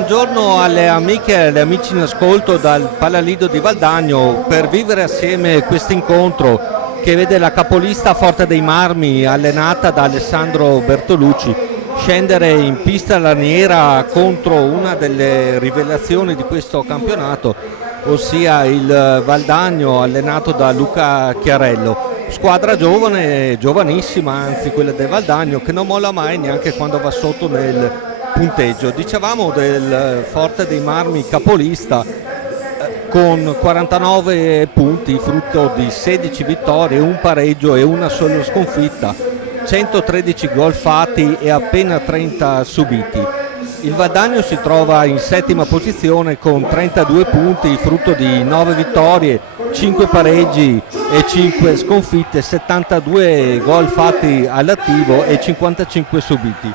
buongiorno alle amiche e agli amici in ascolto dal Palalido di Valdagno per vivere assieme questo incontro che vede la capolista Forte dei Marmi, allenata da Alessandro Bertolucci, scendere in pista laniera contro una delle rivelazioni di questo campionato, ossia il Valdagno allenato da Luca Chiarello. Squadra giovane, giovanissima anzi, quella del Valdagno, che non molla mai neanche quando va sotto nel punteggio. Dicevamo del Forte dei Marmi capolista con 49 punti, frutto di 16 vittorie, un pareggio e una sola sconfitta, 113 gol fatti e appena 30 subiti. Il Valdagno si trova in settima posizione con 32 punti, frutto di 9 vittorie, 5 pareggi e 5 sconfitte, 72 gol fatti all'attivo e 55 subiti.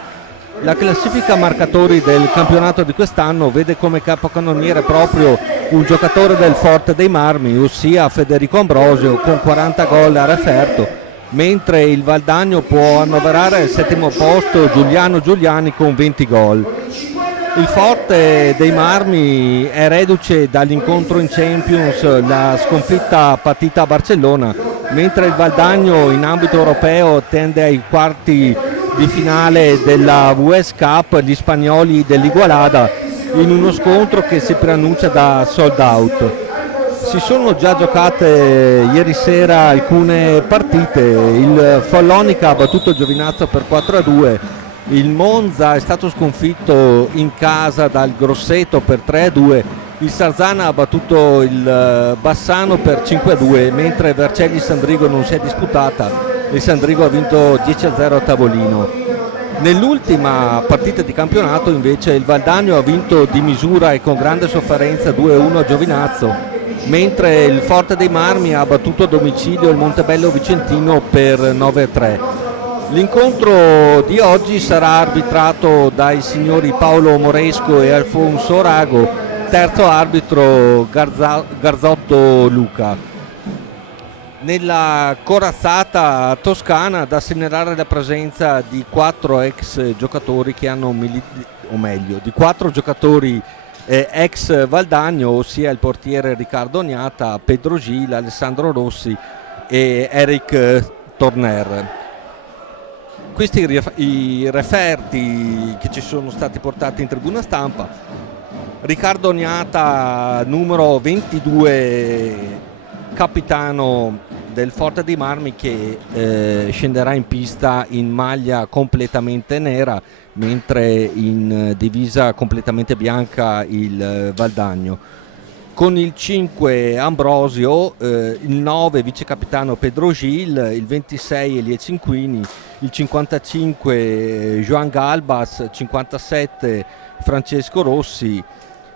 La classifica marcatori del campionato di quest'anno vede come capocannoniere proprio un giocatore del Forte dei Marmi, ossia Federico Ambrosio, con 40 gol a referto, mentre il Valdagno può annoverare al settimo posto Giuliano Giuliani con 20 gol. Il Forte dei Marmi è reduce dall'incontro in Champions, la sconfitta patita a Barcellona, mentre il Valdagno in ambito europeo tende ai quarti di finale della US Cup, gli spagnoli dell'Igualada, in uno scontro che si preannuncia da sold out. Si sono già giocate ieri sera alcune partite. Il Follonica ha battuto il Giovinazzo per 4-2, il Monza è stato sconfitto in casa dal Grosseto per 3-2, il Sarzana ha battuto il Bassano per 5-2, mentre Vercelli Sandrigo non si è disputata. Il Sandrigo ha vinto 10-0 a tavolino. Nell'ultima partita di campionato invece il Valdagno ha vinto di misura e con grande sofferenza 2-1 a Giovinazzo, mentre il Forte dei Marmi ha battuto a domicilio il Montebello Vicentino per 9-3. L'incontro di oggi sarà arbitrato dai signori Paolo Moresco e Alfonso Rago, terzo arbitro Garzotto Luca. Nella corazzata toscana da segnalare la presenza di 4 ex giocatori che hanno di 4 giocatori ex Valdagno, ossia il portiere Riccardo Ognata, Pedro Gil, Alessandro Rossi e Eric Torner. Questi i referti che ci sono stati portati in tribuna stampa. Riccardo Ognata, numero 22, capitano del Forte dei Marmi, che scenderà in pista in maglia completamente nera, mentre in divisa completamente bianca il Valdagno. Con il 5 Ambrosio, il 9 vicecapitano Pedro Gil, il 26 Elie Cinquini, il 55 Joan Galbas, 57 Francesco Rossi,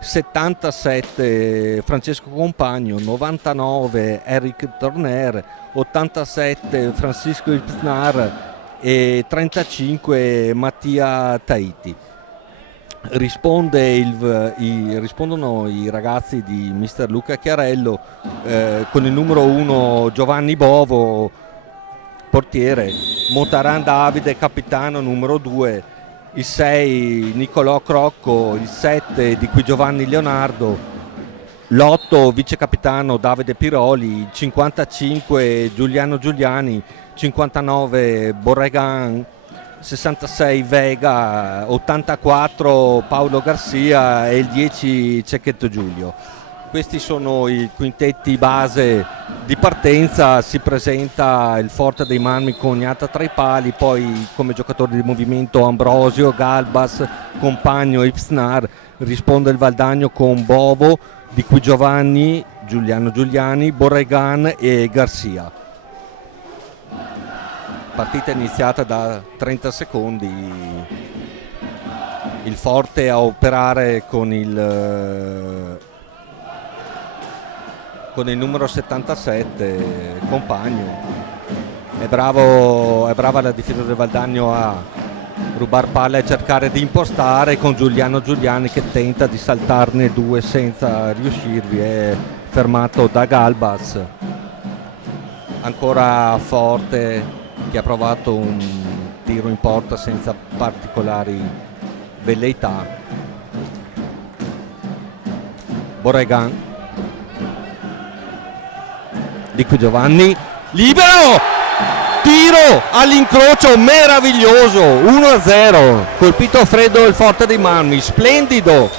77 Francesco Compagno, 99 Eric Torner, 87 Francisco Ipsnar e 35 Mattia Tahiti. Rispondono i ragazzi di mister Luca Chiarello con il numero 1 Giovanni Bovo, portiere, Montaran Davide, capitano, numero 2, il 6 Nicolò Crocco, il 7 di qui Giovanni Leonardo, l'8 vicecapitano Davide Piroli, il 55 Giuliano Giuliani, 59 Borregan, 66 Vega, 84 Paolo Garcia e il 10 Cecchetto Giulio. Questi sono i quintetti base di partenza. Si presenta il Forte dei Marmi con Ognata tra i pali, poi come giocatori di movimento Ambrosio, Galbas, Compagno, Ipsnar. Risponde il Valdagno con Bovo, di cui Giovanni, Giuliano Giuliani, Borregan e Garcia. Partita iniziata da 30 secondi. Il Forte a operare con il numero 77 Compagno. È brava la difesa del Valdagno a rubar palla e cercare di impostare, con Giuliano Giuliani che tenta di saltarne 2 senza riuscirvi, è fermato da Galbas. Ancora Forte che ha provato un tiro in porta senza particolari velleità. Borregan, Di qui Giovanni, libero, tiro all'incrocio meraviglioso, 1-0, colpito freddo il Forte dei Marmi, splendido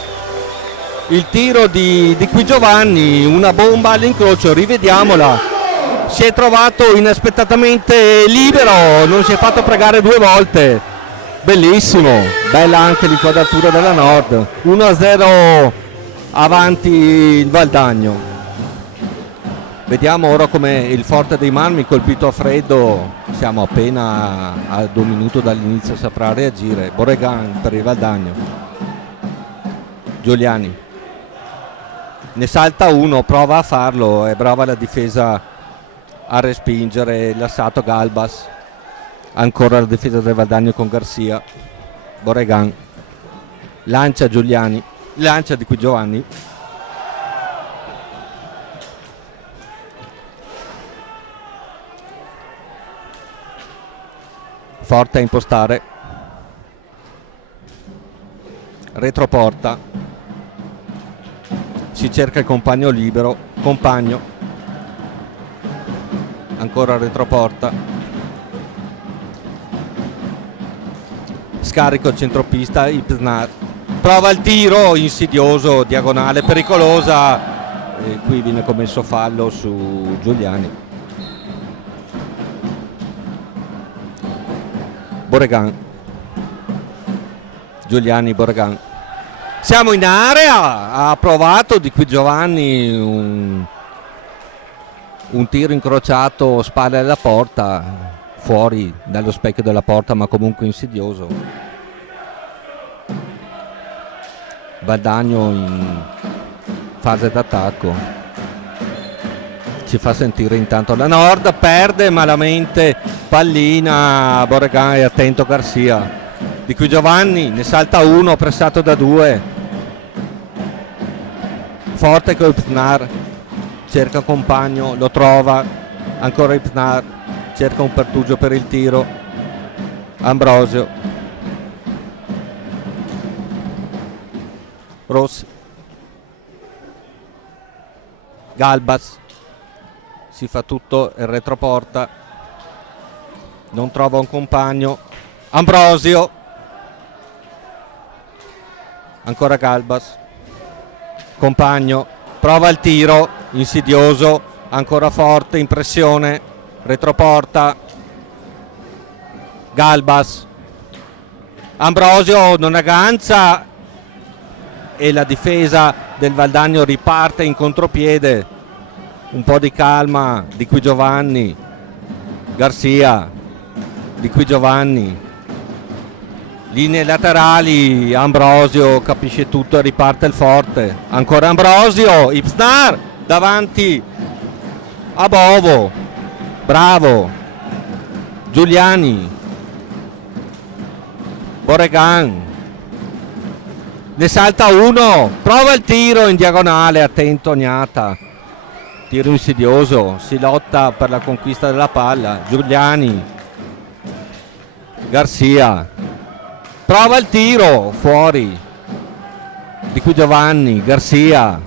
il tiro di qui Giovanni, una bomba all'incrocio, rivediamola, si è trovato inaspettatamente libero, non si è fatto pregare due volte, bellissimo, bella anche l'inquadratura della Nord, 1-0 avanti il Valdagno. Vediamo ora come il Forte dei Marmi, colpito a freddo, siamo appena a 2 minuti dall'inizio, saprà reagire. Borregan per il Valdagno, Giuliani, ne salta uno, prova a farlo, è brava la difesa a respingere, lasciato Galbas, ancora la difesa del Valdagno con Garcia, Borregan, lancia Giuliani, lancia Di qui Giovanni, Forte a impostare, retroporta, si cerca il compagno libero, compagno, ancora retroporta, scarico il centropista, Ipsnar, prova il tiro, insidioso, diagonale, pericolosa, e qui viene commesso fallo su Giuliani. Borregan, Giuliani, Borregan, siamo in area, ha provato Di qui Giovanni un tiro incrociato, spalle alla porta, fuori dallo specchio della porta ma comunque insidioso. Valdagno in fase d'attacco, ci fa sentire intanto la Nord, perde malamente pallina, Borregan è attento Garcia, Di qui Giovanni ne salta uno, pressato da due, Forte con Ipsnar, cerca compagno, lo trova, ancora Ipsnar, cerca un pertugio per il tiro, Ambrosio, Rossi, Galbas, si fa tutto il retroporta, non trova un compagno, Ambrosio, ancora Galbas, compagno, prova il tiro, insidioso, ancora Forte, in pressione, retroporta, Galbas, Ambrosio non aggancia e la difesa del Valdagno riparte in contropiede. Un po' di calma, Di qui Giovanni, Garcia, Di qui Giovanni, linee laterali, Ambrosio capisce tutto e riparte il Forte, ancora Ambrosio, Ipsnar davanti a Bovo, bravo, Giuliani, Borregan, ne salta uno, prova il tiro in diagonale, attento Gnata, tiro insidioso, si lotta per la conquista della palla, Giuliani, Garcia, prova il tiro, fuori, Di qui Giovanni, Garcia,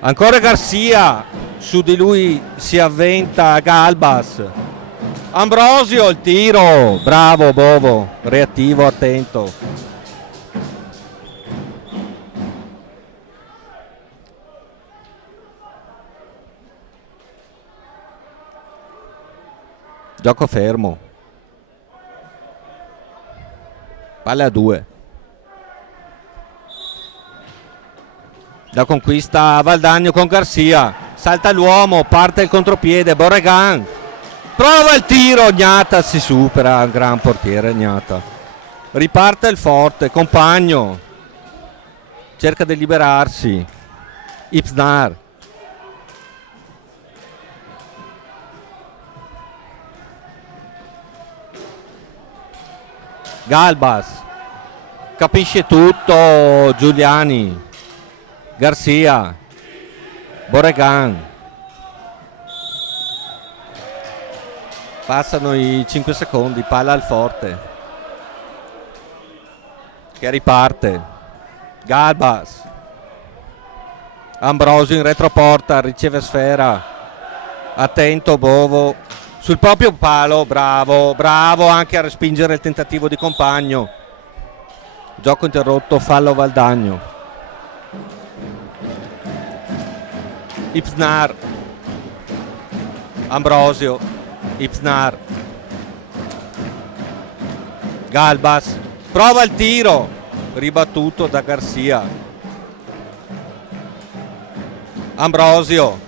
ancora Garcia, su di lui si avventa Galbas, Ambrosio il tiro, bravo Bovo, reattivo, attento. Gioco fermo, palla a 2, la conquista Valdagno con Garcia, salta l'uomo, parte il contropiede, Borregan, prova il tiro, Gnata si supera, gran portiere Gnata, riparte il Forte, compagno, cerca di liberarsi, Ipsnar, Galbas, capisce tutto Giuliani, Garcia, Borregan, passano i 5 secondi, palla al Forte che riparte, Galbas, Ambrosio in retroporta, riceve sfera, attento Bovo sul proprio palo, bravo, bravo anche a respingere il tentativo di Compagno. Gioco interrotto, fallo Valdagno. Ipsnar, Ambrosio, Ipsnar, Galbas, prova il tiro, ribattuto da Garcia. Ambrosio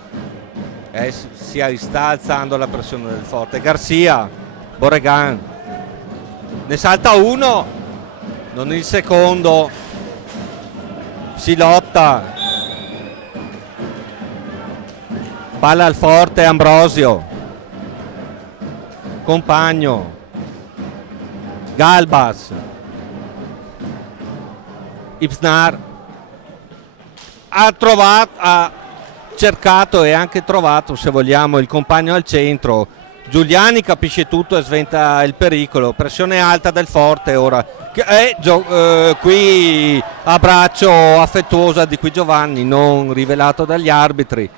si sta alzando la pressione del forte. Garcia, Borregan, ne salta uno, non il secondo, si lotta, palla al forte Ambrosio, Compagno, Galbas, Ipsnar ha trovato, cercato e anche trovato, se vogliamo, il compagno al centro. Giuliani capisce tutto e sventa il pericolo. Pressione alta del forte ora. Qui abbraccio affettuoso di Qui Giovanni, non rivelato dagli arbitri.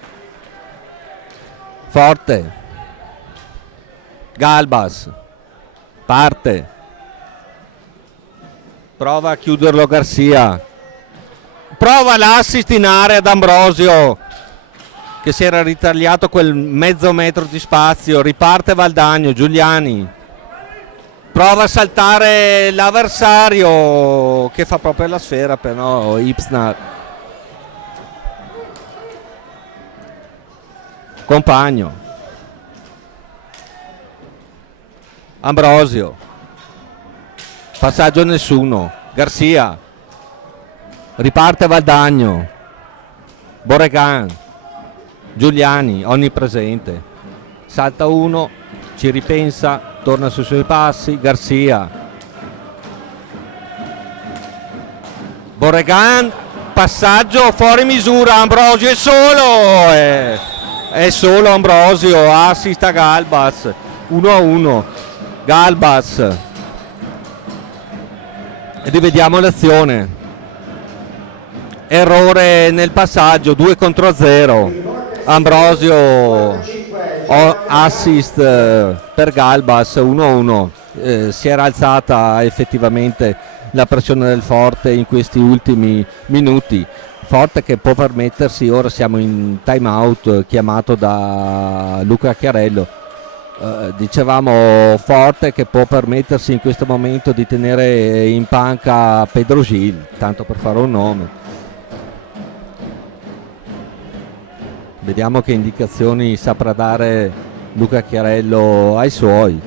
Forte. Galbas. Parte. Prova a chiuderlo Garcia. Prova l'assist in area ad Ambrosio, che si era ritagliato quel mezzo metro di spazio. Riparte Valdagno, Giuliani prova a saltare l'avversario che fa proprio la sfera, però Ipsnar. Compagno, Ambrosio, passaggio nessuno. Garcia, riparte Valdagno, Borregan, Giuliani onnipresente, salta uno, ci ripensa, torna sui suoi passi. Garcia, Borregan, passaggio fuori misura. Ambrosio è solo Ambrosio, assist a Galbas, 1-1. Galbas, e rivediamo l'azione, errore nel passaggio, 2-0. Ambrosio, assist per Galbas, 1-1. Si era alzata effettivamente la pressione del forte in questi ultimi minuti. Forte che può permettersi, ora siamo in time out chiamato da Luca Chiarello, dicevamo forte che può permettersi in questo momento di tenere in panca Pedro Gil, tanto per fare un nome. Vediamo che indicazioni saprà dare Luca Chiarello ai suoi.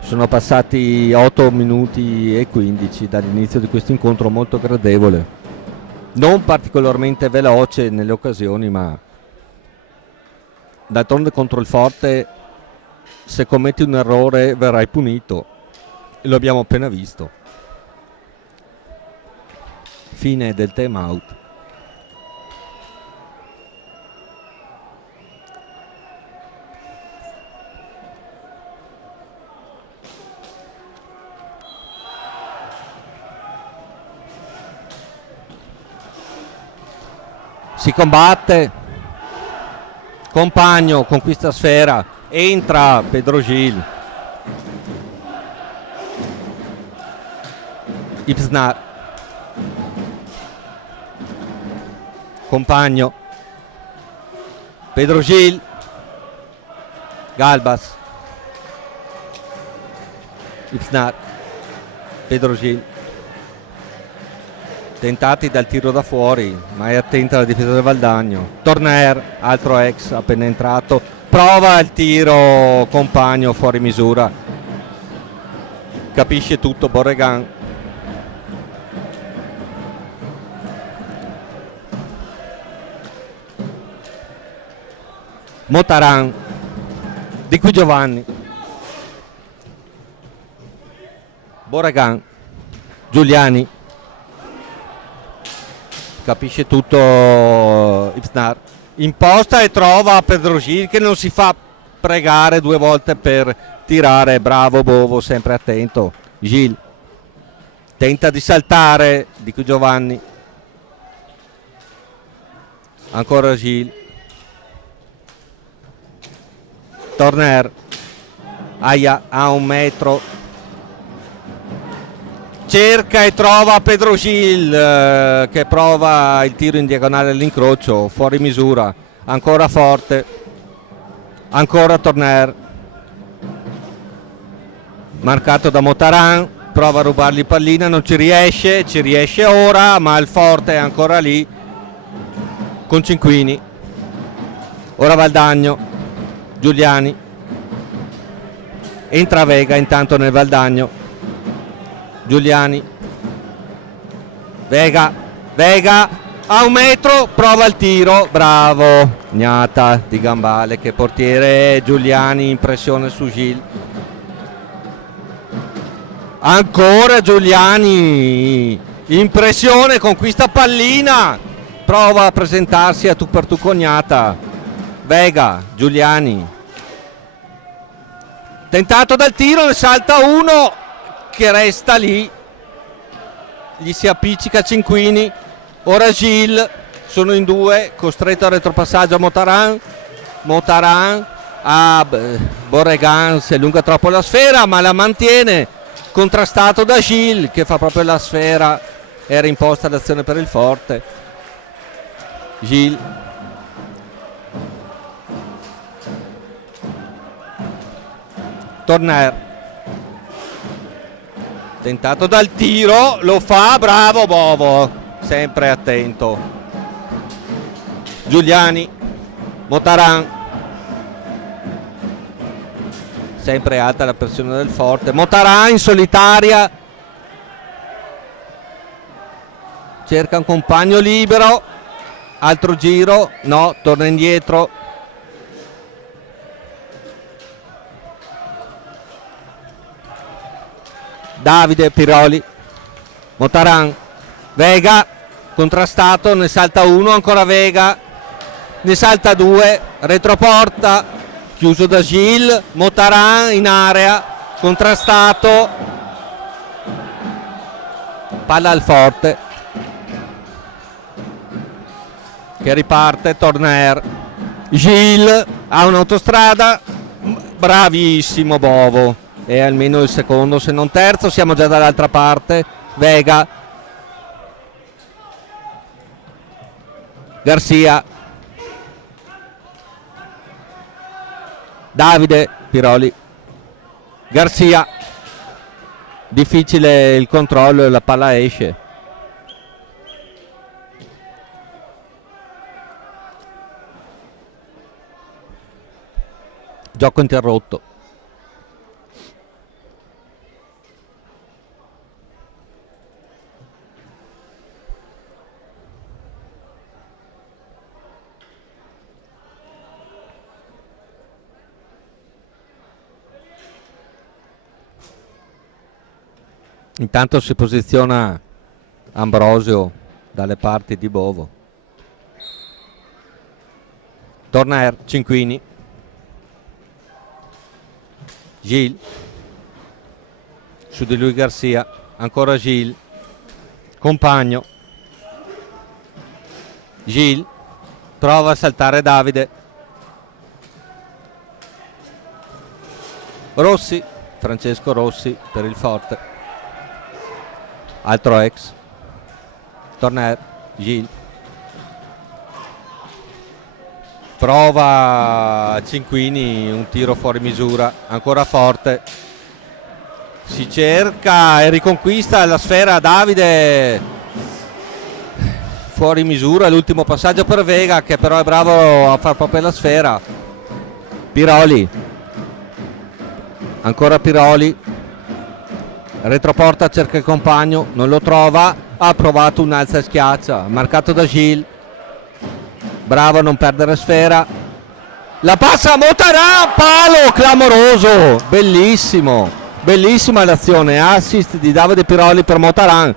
Sono passati 8 minuti e 15 dall'inizio di questo incontro molto gradevole. Non particolarmente veloce nelle occasioni, ma d'altronde contro il forte, se commetti un errore verrai punito. Lo abbiamo appena visto. Fine del time out. Si combatte, Compagno conquista sfera, entra Pedro Gil, Ipsnar, Compagno, Pedro Gil, Galbas, Ipsnar, Pedro Gil, tentati dal tiro da fuori, ma è attenta la difesa del Valdagno. Torner, altro ex appena entrato, prova il tiro, Compagno fuori misura, capisce tutto Borregan. Motaran, Di Qui Giovanni, Borregan, Giuliani, capisce tutto Ipsnar, imposta e trova Pedro Gil che non si fa pregare due volte per tirare. Bravo Bovo, sempre attento. Gil tenta di saltare, Di Qui Giovanni, ancora Gil, Torner, aia, a 1 metro, cerca e trova Pedro Gil che prova il tiro in diagonale all'incrocio, fuori misura, ancora forte, ancora Torner, marcato da Motaran, prova a rubargli pallina, non ci riesce ora, ma il forte è ancora lì con Cinquini. Ora Valdagno, Giuliani, entra Vega intanto nel Valdagno, Giuliani, Vega a 1 metro, prova il tiro, bravo, gnata di Gambale, che portiere. Giuliani in pressione su Gil, ancora Giuliani in pressione con questa pallina, prova a presentarsi a tu per tu Cognata. Vega, Giuliani, tentato dal tiro, ne salta uno che resta lì, gli si appiccica Cinquini. Ora Gil, sono in 2, costretto al retropassaggio a Motaran a Borregan, si allunga troppo la sfera ma la mantiene, contrastato da Gil che fa proprio la sfera, era imposta l'azione per il forte. Gil, Torner, tentato dal tiro, lo fa, bravo Bovo, sempre attento. Giuliani, Motaran, sempre alta la pressione del forte. Motaran in solitaria, cerca un compagno libero, altro giro, no, torna indietro. Davide, Piroli, Motaran, Vega, contrastato, ne salta uno, ancora Vega, ne salta 2, retroporta, chiuso da Gil, Motaran in area, contrastato, palla al forte, che riparte, Torner, Gil ha un'autostrada, bravissimo Bovo, e almeno il secondo se non terzo, siamo già dall'altra parte. Vega, Garcia, Davide, Piroli, Garcia, difficile il controllo e la palla esce. Gioco interrotto. Intanto si posiziona Ambrosio dalle parti di Bovo. Torner, Cinquini, Gil, su di lui Garcia, ancora Gil, compagno, Gil, prova a saltare Davide, Rossi, Francesco Rossi per il forte. Altro ex, Torner, Gil, prova Cinquini, un tiro fuori misura, ancora forte, si cerca e riconquista la sfera Davide, fuori misura, l'ultimo passaggio per Vega che però è bravo a far proprio la sfera. Piroli, ancora Piroli, retroporta, cerca il compagno, non lo trova, ha provato un alza e schiaccia, marcato da Gil, bravo a non perdere sfera, la passa a Motaran, palo clamoroso, bellissimo, bellissima l'azione, assist di Davide Piroli per Motaran,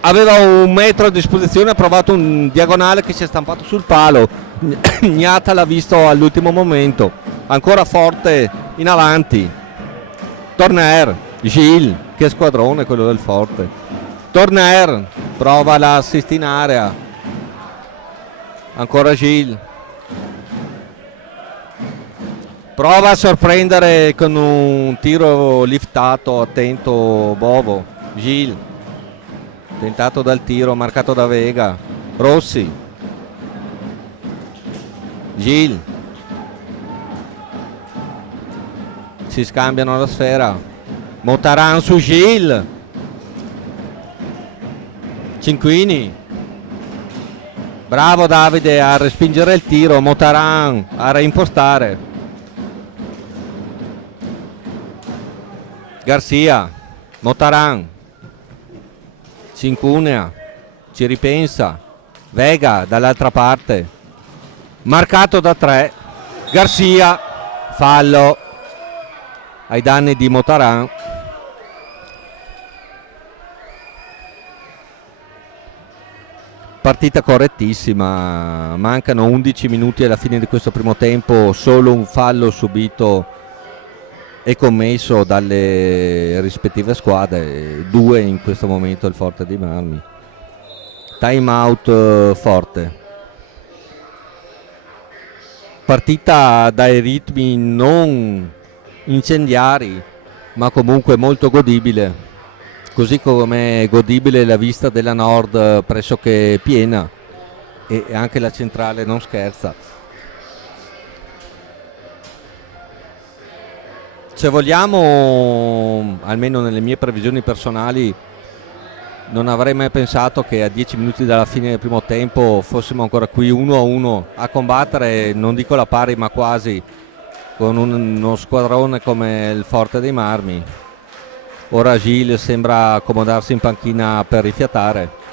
aveva 1 metro a disposizione, ha provato un diagonale che si è stampato sul palo, Gnata l'ha visto all'ultimo momento, ancora forte in avanti, Torner, Gil, che squadrone quello del forte. Torner prova l'assist in area, ancora Gil, prova a sorprendere con un tiro liftato, attento Bovo. Gil, tentato dal tiro, marcato da Vega. Rossi, Gil, si scambiano la sfera. Motaran su Gil, Cinquini, bravo Davide a respingere il tiro. Motaran a reimpostare. Garcia, Motaran, Cincunea, ci ripensa. Vega dall'altra parte, marcato da 3. Garcia, fallo ai danni di Motaran. Partita correttissima, mancano 11 minuti alla fine di questo primo tempo, solo un fallo subito e commesso dalle rispettive squadre, 2 in questo momento il Forte dei Marmi. Time out Forte. Partita dai ritmi non incendiari, ma comunque molto godibile, così come è godibile la vista della Nord pressoché piena, e anche la centrale non scherza. Se vogliamo, almeno nelle mie previsioni personali, non avrei mai pensato che a 10 minuti dalla fine del primo tempo fossimo ancora qui 1-1 a combattere, non dico la pari ma quasi, con uno squadrone come il Forte dei Marmi. Ora Gil sembra accomodarsi in panchina per rifiatare.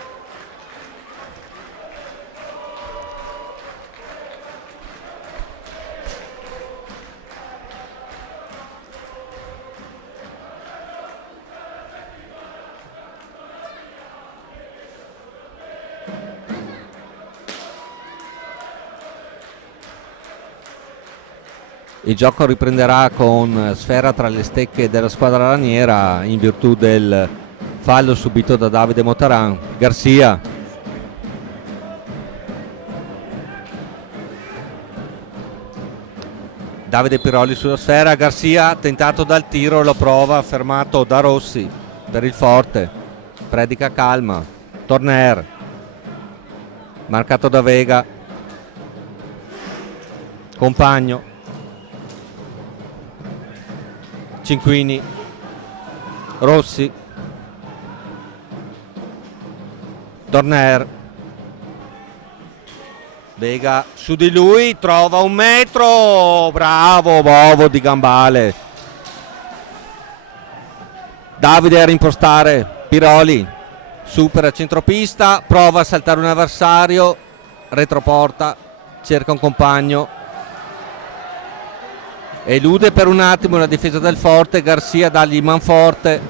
Il gioco riprenderà con sfera tra le stecche della squadra raniera in virtù del fallo subito da Davide Motaran. Garcia, Davide Piroli sulla sfera. Garcia tentato dal tiro, lo prova, fermato da Rossi per il Forte. Predica calma. Torner, marcato da Vega. Compagno, Cinquini, Rossi, Torner, Vega su di lui, trova 1 metro, bravo Bovo di Gambale. Davide a rimpostare, Piroli supera centropista, prova a saltare un avversario, retroporta, cerca un compagno, elude per un attimo la difesa del Forte. Garcia dagli manforte,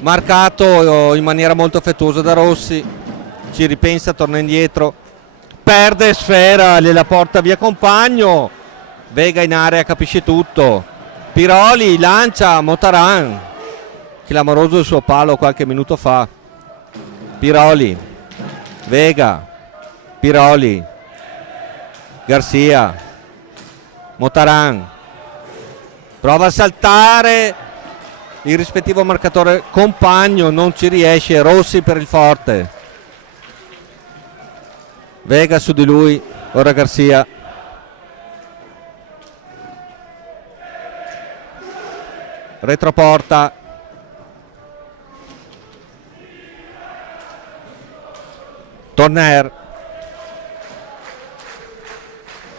marcato in maniera molto affettuosa da Rossi, ci ripensa, torna indietro, perde sfera, gliela porta via compagno. Vega in area capisce tutto, Piroli lancia Motaran, clamoroso il suo palo qualche minuto fa. Piroli, Vega, Piroli, Garcia, Motaran, prova a saltare il rispettivo marcatore compagno, non ci riesce. Rossi per il Forte, Vega su di lui, ora Garcia, retroporta, Torner,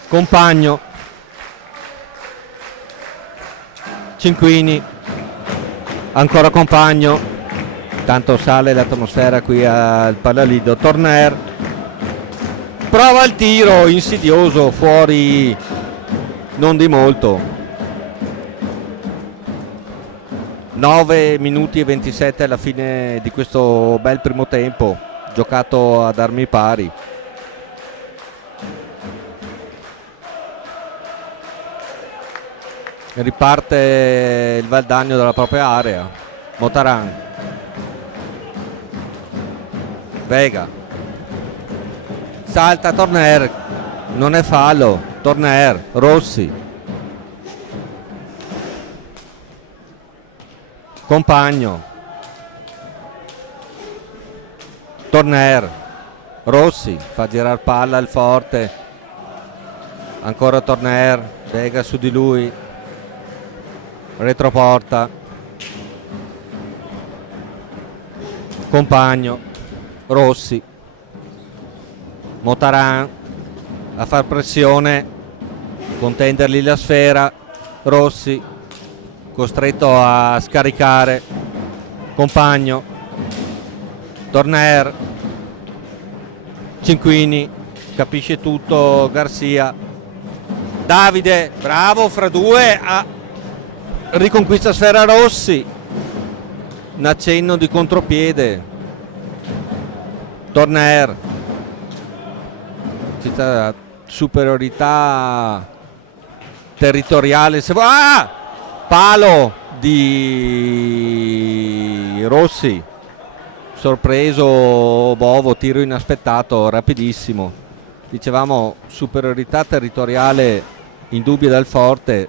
compagno, Cinquini, ancora compagno, tanto sale l'atmosfera qui al Palalido. Torner prova il tiro insidioso, fuori non di molto. 9 minuti e 27 alla fine di questo bel primo tempo, giocato ad armi pari. Riparte il Valdagno dalla propria area. Motaran, Vega, salta Torner, non è fallo, Torner, Rossi, Compagno, Torner, Rossi, fa girare palla al forte, ancora Torner, Vega su di lui, retroporta, Compagno, Rossi, Motaran a far pressione, contendergli la sfera, Rossi costretto a scaricare, Compagno, Torner, Cinquini, capisce tutto Garcia, Davide, bravo fra due, riconquista sfera Rossi, un accenno di contropiede, Torner, superiorità territoriale, se palo di Rossi, sorpreso Bovo, tiro inaspettato, rapidissimo, dicevamo superiorità territoriale indubbia dal forte,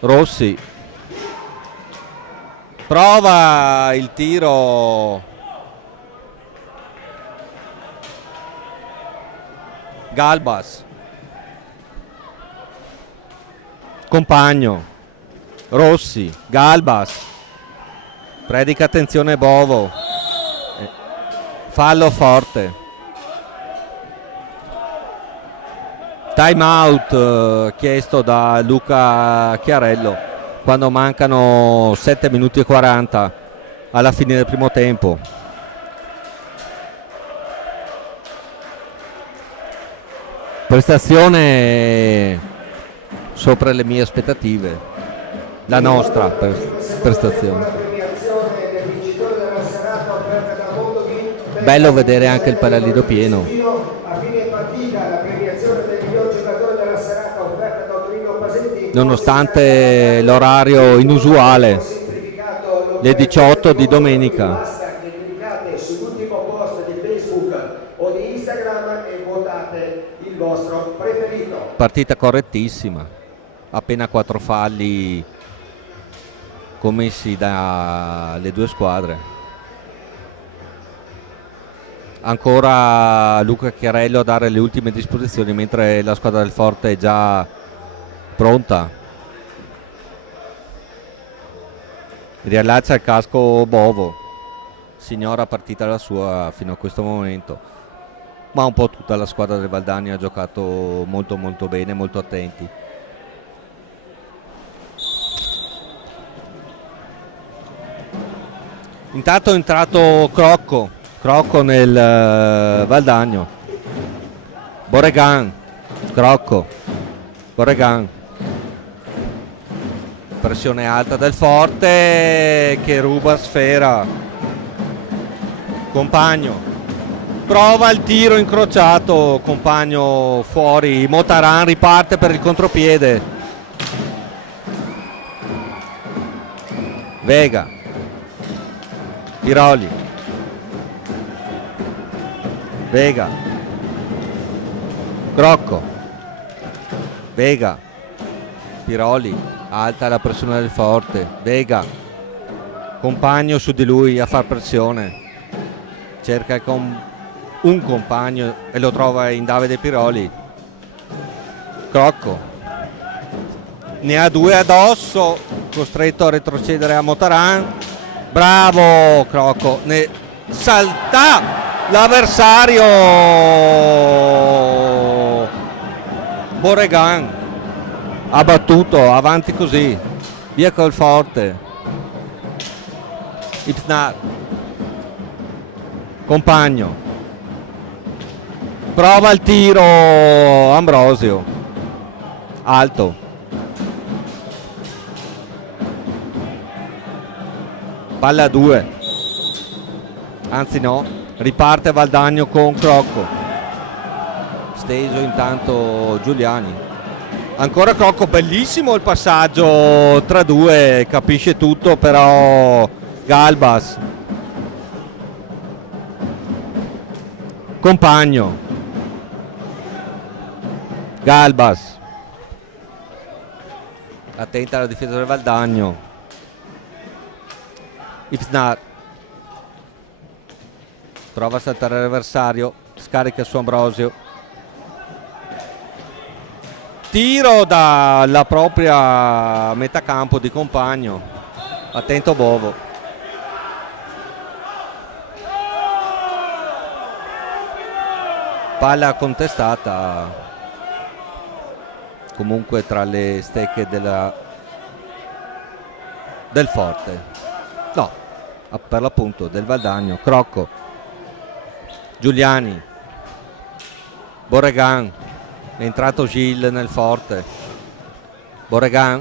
Rossi prova il tiro, Galbas, Compagno, Rossi, Galbas, predica attenzione Bovo, fallo forte, time out chiesto da Luca Chiarello quando mancano 7 minuti e 40 alla fine del primo tempo. Prestazione sopra le mie aspettative, la nostra prestazione. Bello vedere anche il Paralido pieno. Nonostante l'orario inusuale, le 18 di domenica. Vostro preferito. Partita correttissima, appena 4 falli commessi dalle due squadre. Ancora Luca Chiarello a dare le ultime disposizioni mentre la squadra del Forte è già pronta. Riallaccia il casco Bovo, signora partita la sua fino a questo momento. Ma un po' tutta la squadra del Valdania ha giocato molto molto bene, molto attenti. Intanto è entrato Crocco nel Valdagno, Borregan, Crocco, Borregan, pressione alta del Forte che ruba sfera, Compagno, prova il tiro incrociato, Compagno fuori, Motaran riparte per il contropiede, Vega, Piroli, Vega, Crocco, Vega, Piroli, alta la pressione del Forte, Vega, Compagno su di lui a far pressione, cerca con un compagno e lo trova in Davide Piroli, Crocco ne ha due addosso, costretto a retrocedere a Motaran, bravo Crocco, ne salta l'avversario, Borregan ha battuto, avanti così, via col Forte, Ipsnar, Compagno, prova il tiro Ambrosio, alto, palla a 2, anzi no, riparte Valdagno con Crocco, steso intanto Giuliani, ancora Crocco, bellissimo il passaggio tra due, capisce tutto però Galbas, Compagno, Galbas, attenta alla difesa del Valdagno. Ipsnar prova a saltare l'avversario, scarica su Ambrosio, tiro dalla propria metà campo di compagno, attento Bovo. Palla contestata comunque tra le stecche del Forte, no, per l'appunto del Valdagno. Crocco, Giuliani, Borregan, è entrato Gil nel Forte, Borregan,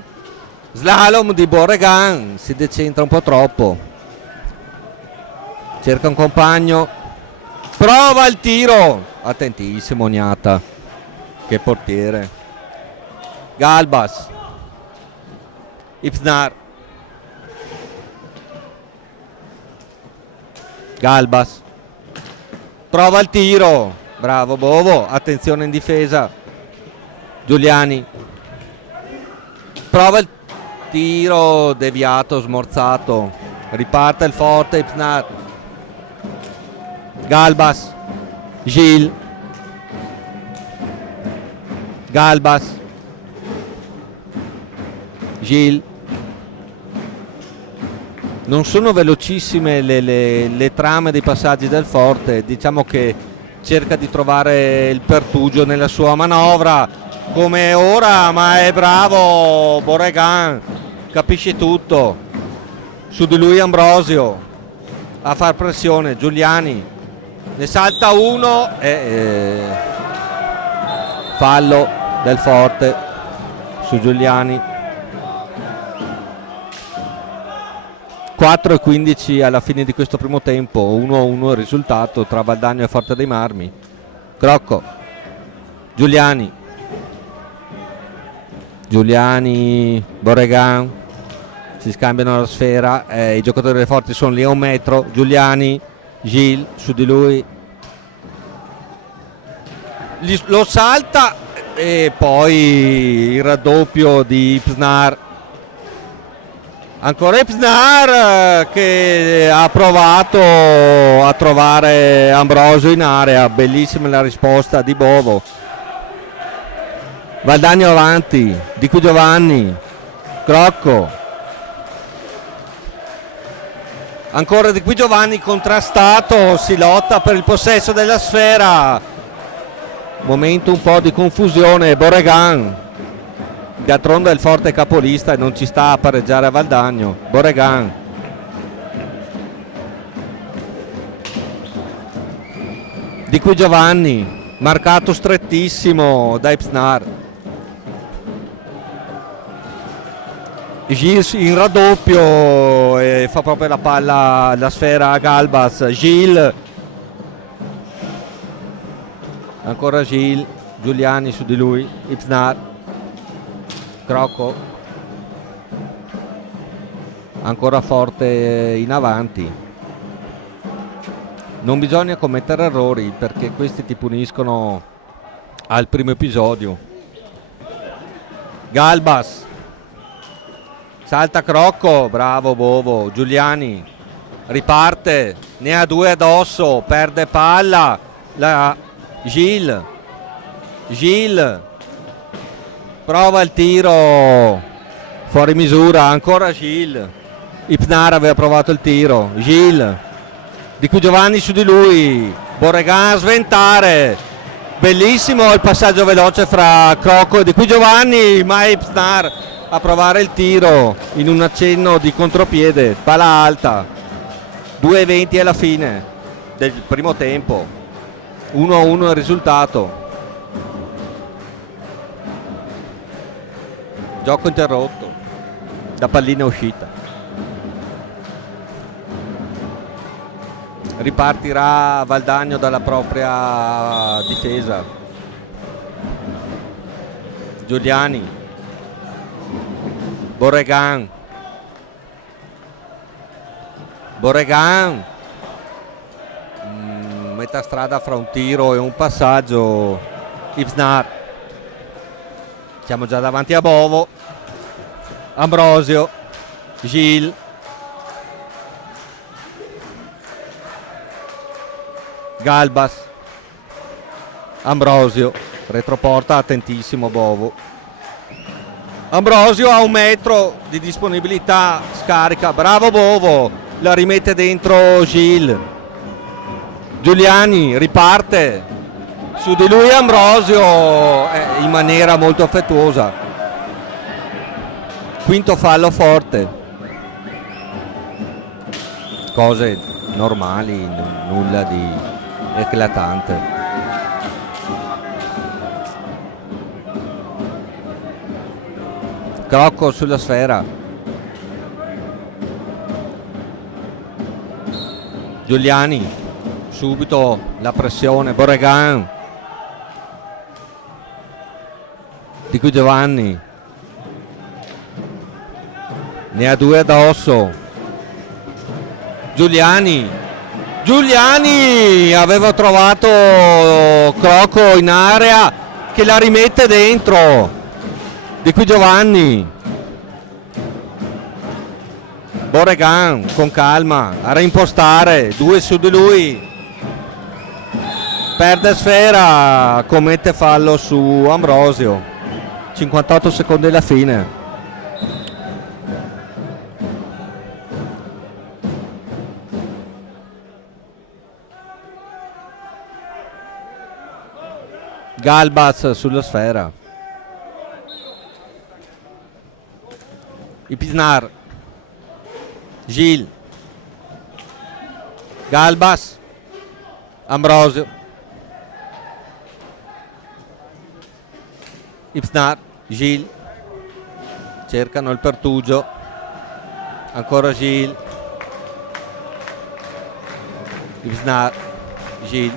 slalom di Borregan, si decentra un po' troppo, cerca un compagno, prova il tiro, attentissimo Ognata, che portiere. Galbas, Ipsnar, Galbas, prova il tiro, bravo Bovo, attenzione in difesa. Giuliani, prova il tiro, deviato, smorzato, riparte il Forte. Ipsnar, Galbas, Gil, Galbas, Gil. Non sono velocissime le trame dei passaggi del Forte, diciamo che cerca di trovare il pertugio nella sua manovra come ora, ma è bravo Borregan, capisce tutto. Su di lui Ambrosio a far pressione, Giuliani ne salta uno e fallo del Forte su Giuliani. 4:15 alla fine di questo primo tempo, 1-1 il risultato tra Valdagno e Forte dei Marmi. Crocco, Giuliani, Borregan, si scambiano la sfera, i giocatori dei Forti sono lì a un metro. Giuliani, Gil su di lui, lo salta e poi il raddoppio di Ipsnar. Ancora Ipsnar che ha provato a trovare Ambrosio in area, bellissima la risposta di Bovo. Valdagno avanti, Di Qui Giovanni, Crocco, ancora Di Qui Giovanni contrastato, si lotta per il possesso della sfera, momento un po' di confusione. Borregan, d'altronde il Forte capolista e non ci sta a pareggiare a Valdagno. Borregan, Di Qui Giovanni, marcato strettissimo da Ipsnar. Gil in raddoppio e fa proprio la palla, la sfera a Galbas. Gil, ancora Gil, Giuliani su di lui, Ipsnar, Crocco, ancora Forte in avanti. Non bisogna commettere errori perché questi ti puniscono al primo episodio. Galbas, salta Crocco, bravo Bovo. Giuliani riparte, ne ha due addosso, perde palla. Gil prova il tiro fuori misura, ancora Gil. Ipsnar aveva provato il tiro. Gil, Di Qui Giovanni su di lui, Borregan a sventare, bellissimo il passaggio veloce fra Crocco e Di Qui Giovanni, ma Ipsnar a provare il tiro in un accenno di contropiede, palla alta. 2:20 alla fine del primo tempo, 1-1 il risultato. Gioco interrotto da pallina uscita. Ripartirà Valdagno dalla propria difesa. Giuliani, Borregan, metà strada fra un tiro e un passaggio. Ipsnar, Siamo già davanti a Bovo. Ambrosio, Gil, Galbas, Ambrosio, retroporta, attentissimo Bovo. Ambrosio a 1 metro di disponibilità, scarica, bravo Bovo, la rimette dentro Gil. Giuliani riparte, su di lui Ambrosio in maniera molto affettuosa. Quinto fallo forte. Cose normali, nulla di eclatante. Crocco sulla sfera. Giuliani, subito la pressione, Borregan, di cui Giovanni ne ha 2 addosso. Giuliani aveva trovato Crocco in area che la rimette dentro, di qui Giovanni. Borregan con calma a reimpostare, 2 su di lui, perde sfera, commette fallo su Ambrosio. 58 secondi alla fine. Galbas sulla sfera. Ipisnar, Gil, Galbas, Ambrosio, Ipsnar, Gil, cercano il pertugio, ancora Gil, Ipsnar, Gil,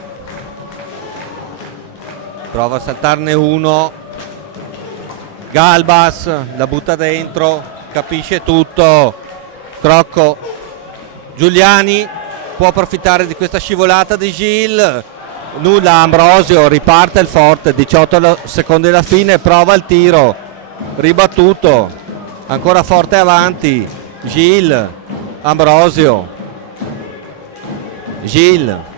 prova a saltarne uno, Galbas la butta dentro, capisce tutto, Crocco, Giuliani può approfittare di questa scivolata di Gil, nulla, Ambrosio riparte il forte, 18 secondi alla fine, prova il tiro, ribattuto, ancora forte avanti, Gil, Ambrosio, Gil,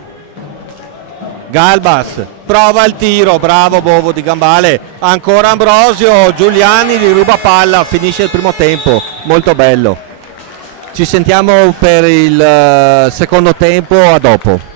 Galbas, prova il tiro, bravo Bovo di Gambale, ancora Ambrosio, Giuliani gli ruba palla, finisce il primo tempo, molto bello. Ci sentiamo per il secondo tempo, a dopo.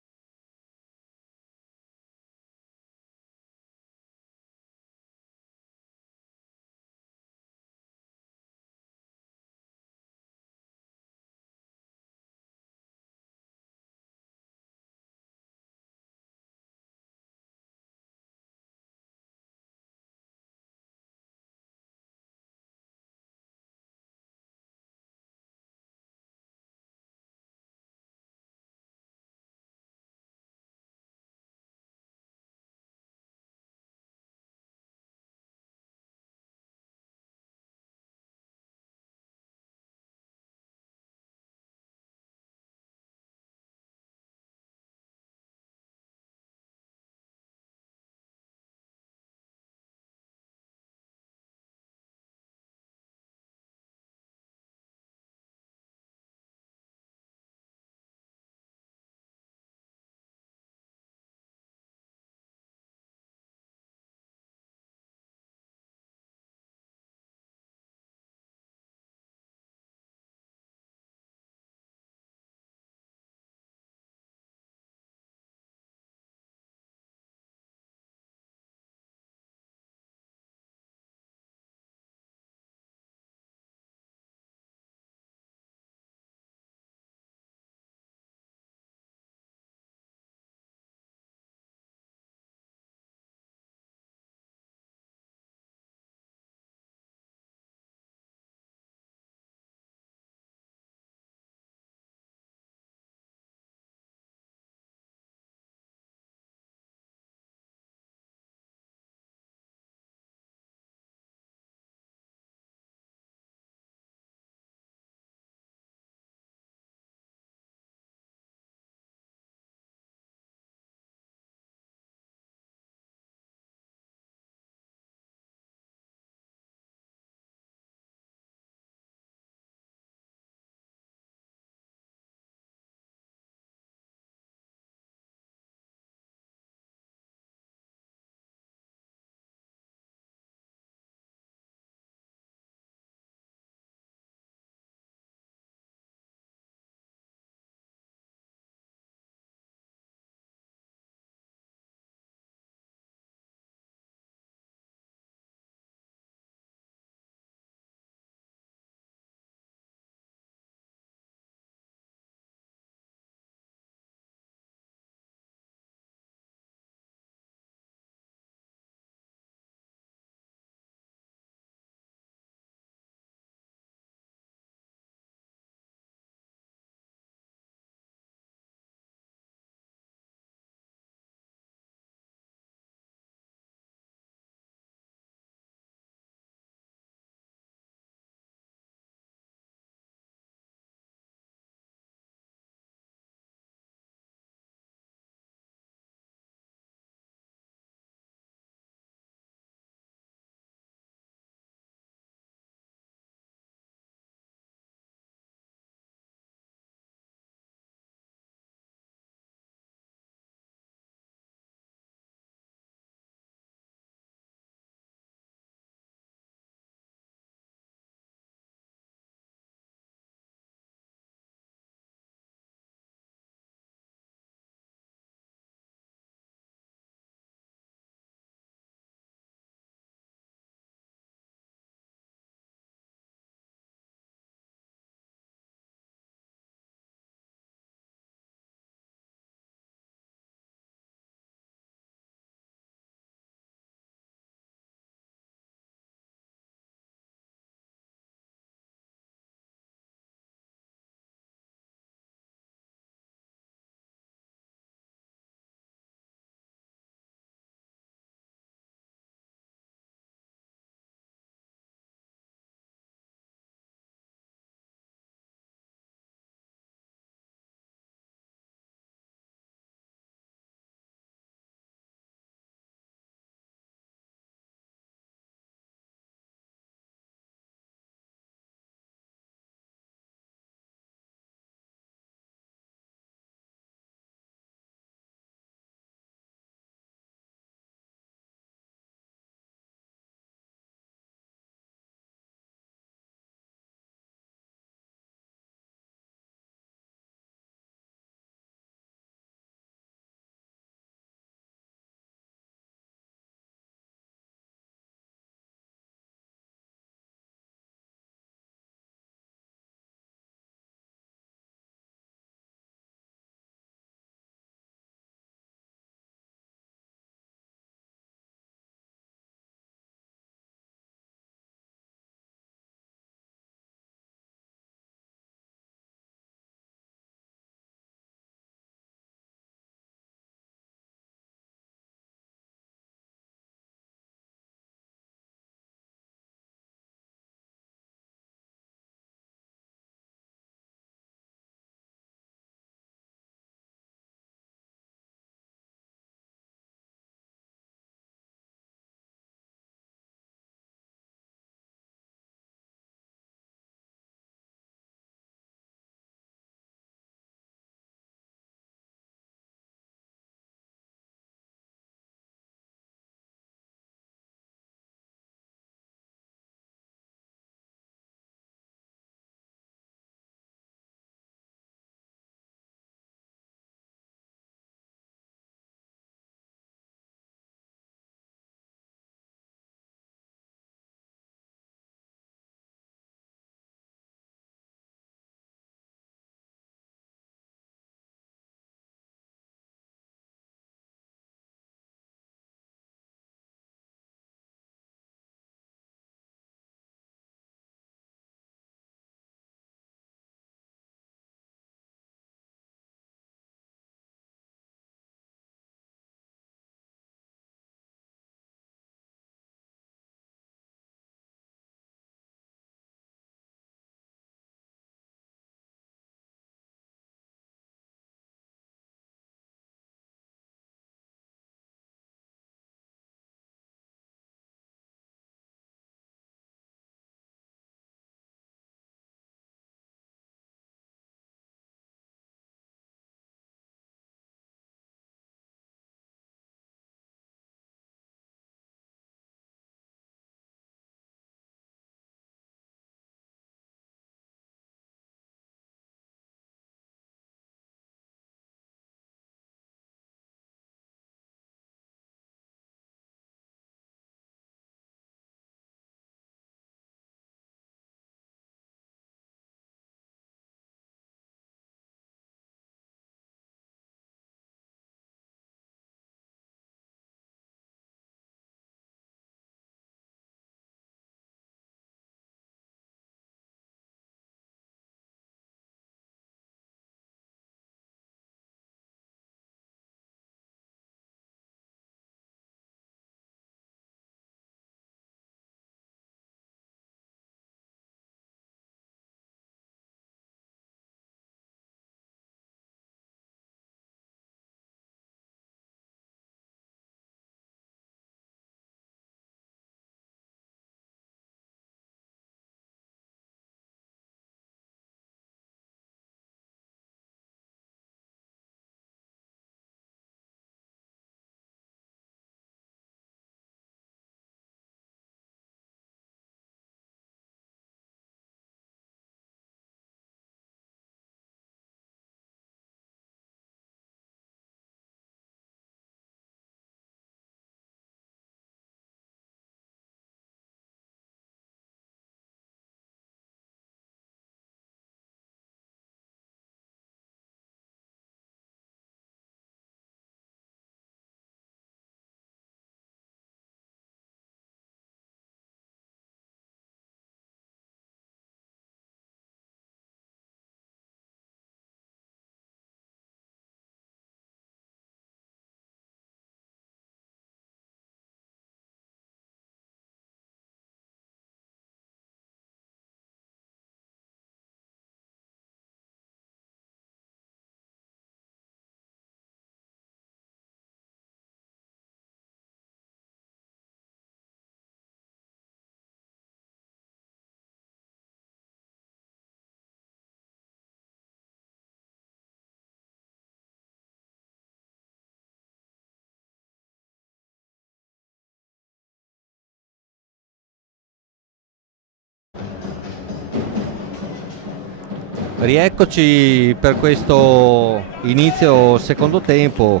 Rieccoci per questo inizio secondo tempo.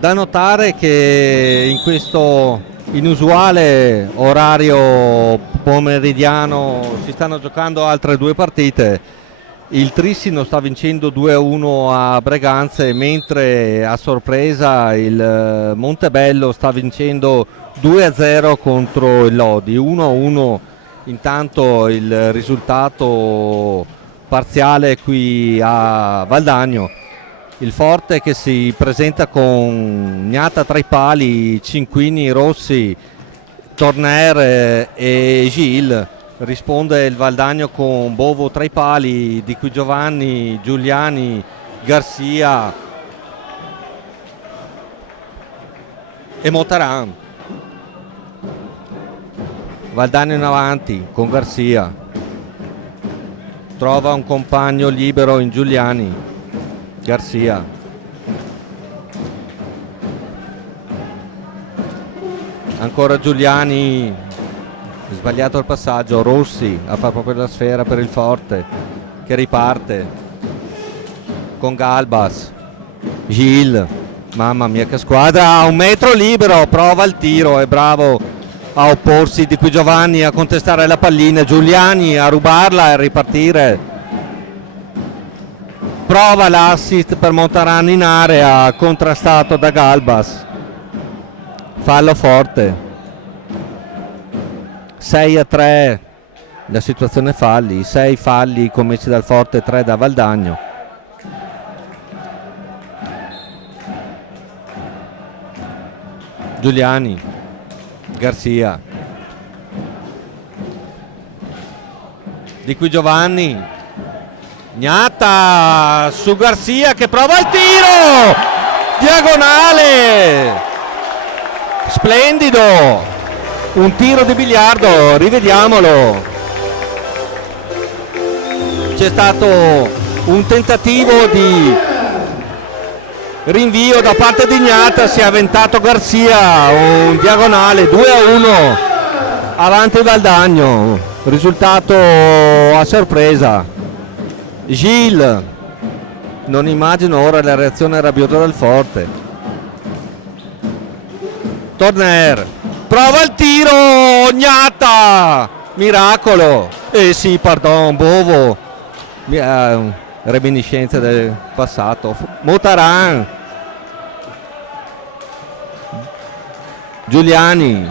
Da notare che in questo inusuale orario pomeridiano si stanno giocando altre due partite. Il Trissino sta vincendo 2-1 a Breganze, mentre a sorpresa il Montebello sta vincendo 2-0 contro il Lodi. 1-1 intanto il risultato parziale qui a Valdagno. Il Forte che si presenta con Gnata tra i pali, Cinquini, Rossi, Torner e Gil. Risponde il Valdagno con Bovo tra i pali, Di Qui Giovanni, Giuliani, Garcia e Motaran. Valdagno in avanti con Garcia, trova un compagno libero in Giuliani. Garcia, ancora Giuliani, sbagliato il passaggio. Rossi a far proprio la sfera per il Forte che riparte con Galbas. Gil, mamma mia che squadra, un metro libero, prova il tiro, è bravo a opporsi Di Qui Giovanni, a contestare la pallina. Giuliani a rubarla e a ripartire. Prova l'assist per Montaran in area, contrastato da Galbas. Fallo Forte. 6-3 la situazione falli, 6 falli commessi dal Forte, 3 da Valdagno. Giuliani, Garcia, Di Qui Giovanni, Gnata su Garcia che prova il tiro diagonale, splendido, un tiro di biliardo, rivediamolo. C'è stato un tentativo di rinvio da parte di Gnata, si è avventato Garcia, un diagonale, 2-1 avanti Valdagno, risultato a sorpresa. Gil, non immagino ora la reazione rabbiosa del Forte. Torner, prova il tiro, Gnata, miracolo, sì, pardon, Bovo, reminiscenze del passato. Motaran, Giuliani,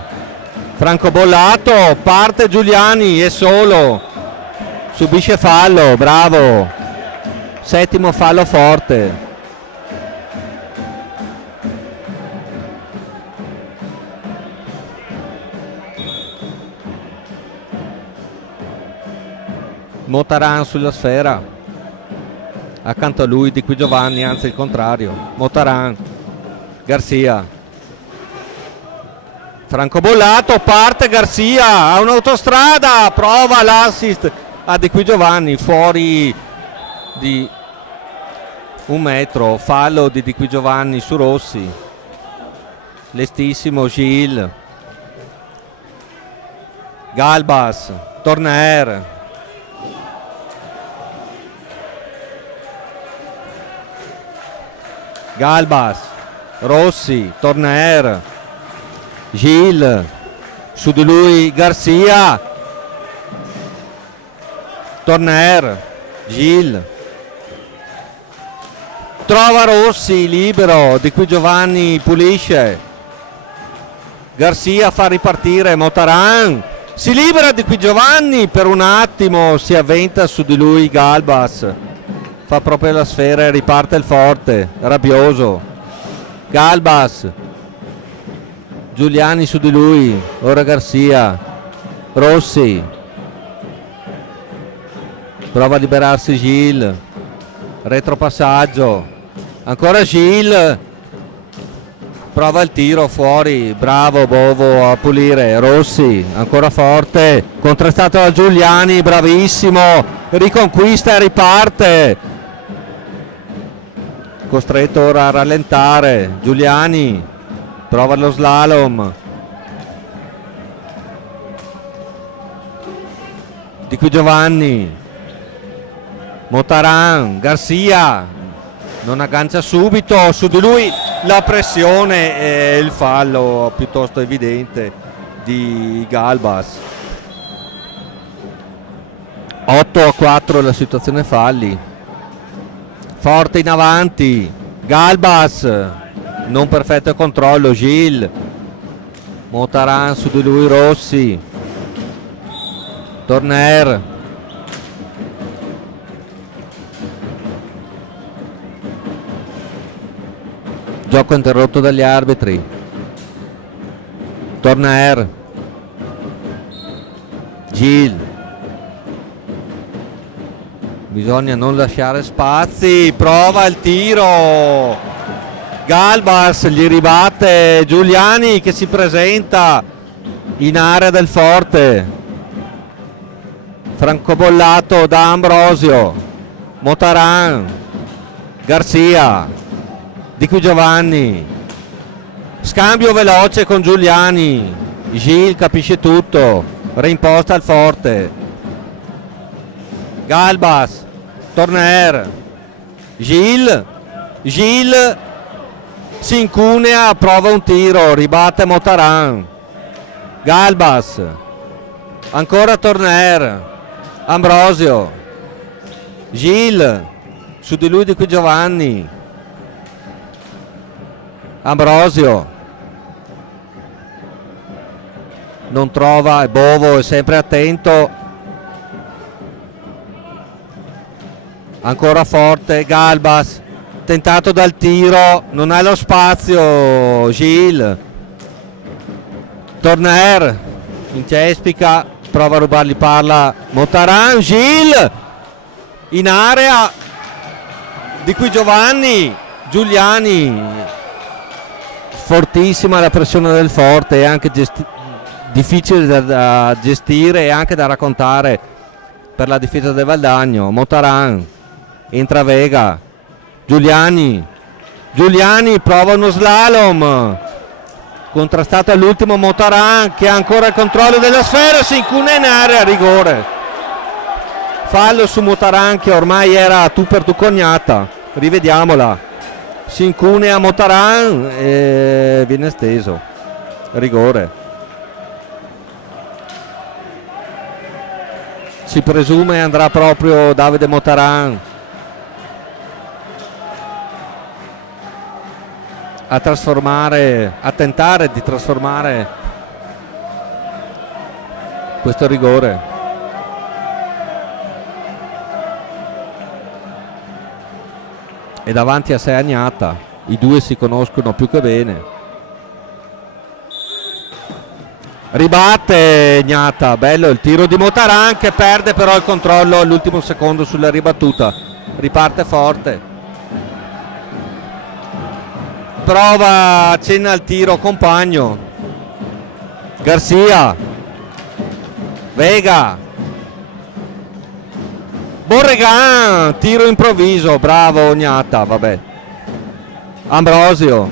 francobollato, parte Giuliani, è solo, subisce fallo, bravo, settimo fallo Forte. Motaran sulla sfera, accanto a lui Di Qui Giovanni, anzi il contrario. Motaran, Garcia, francobollato, parte Garcia, ha un'autostrada, prova l'assist a Di Qui Giovanni, fuori di un metro, fallo di Qui Giovanni su Rossi. Lestissimo Gil, Galbas, Torner, Galbas, Rossi, Torner, Gil, su di lui Garcia, Torner, Gil, trova Rossi libero, Di Qui Giovanni pulisce, Garcia fa ripartire Motaran, si libera Di Qui Giovanni, per un attimo si avventa su di lui Galbas, fa proprio la sfera e riparte il Forte, rabbioso. Galbas, Giuliani su di lui, ora Garcia, Rossi, prova a liberarsi Gil, retropassaggio, ancora Gil, prova il tiro fuori, bravo Bovo a pulire. Rossi, ancora Forte, contrastato da Giuliani, bravissimo, riconquista e riparte, costretto ora a rallentare. Giuliani prova lo slalom, Di Qui Giovanni, Motaran, Garcia non aggancia subito, su di lui la pressione e il fallo piuttosto evidente di Galbas. 8-4 la situazione falli. Forte in avanti Galbas, non perfetto controllo Gil. Motaran, su di lui Rossi, Torner, gioco interrotto dagli arbitri. Torner, Gil, bisogna non lasciare spazi, prova il tiro, Galbas, gli ribatte Giuliani che si presenta in area del Forte, francobollato da Ambrosio. Motaran, Garcia, Di qui Giovanni, scambio veloce con Giuliani, Gil capisce tutto, reimposta al Forte. Galbas, Torner, Gil si incunea, prova un tiro, ribatte Motaran. Galbas, ancora Torner, Ambrosio, Gil, su di lui Di qui Giovanni, Ambrosio non trova, Bovo è sempre attento, ancora forte Galbas, tentato dal tiro, non ha lo spazio Gil. Torner incespica, prova a rubargli palla Motaran, Gil in area, Di qui Giovanni, Giuliani, fortissima la pressione del Forte, è anche difficile da gestire e anche da raccontare per la difesa del Valdagno. Motaran, entra Vega, Giuliani prova uno slalom, contrastato all'ultimo Motaran che ha ancora il controllo della sfera, si incuna in area, rigore, fallo su Motaran che ormai era tu per tu cognata, rivediamola, si incunea Motaran e viene steso, rigore. Si presume andrà proprio Davide Motaran a tentare di trasformare questo rigore. E davanti a sé Agnata, i due si conoscono più che bene. Ribatte Agnata, bello il tiro di Motaran che perde però il controllo all'ultimo secondo sulla ribattuta, riparte forte. Prova, accenna al tiro compagno, Garcia, Vega, Borregan, tiro improvviso, bravo Ognata, vabbè. Ambrosio,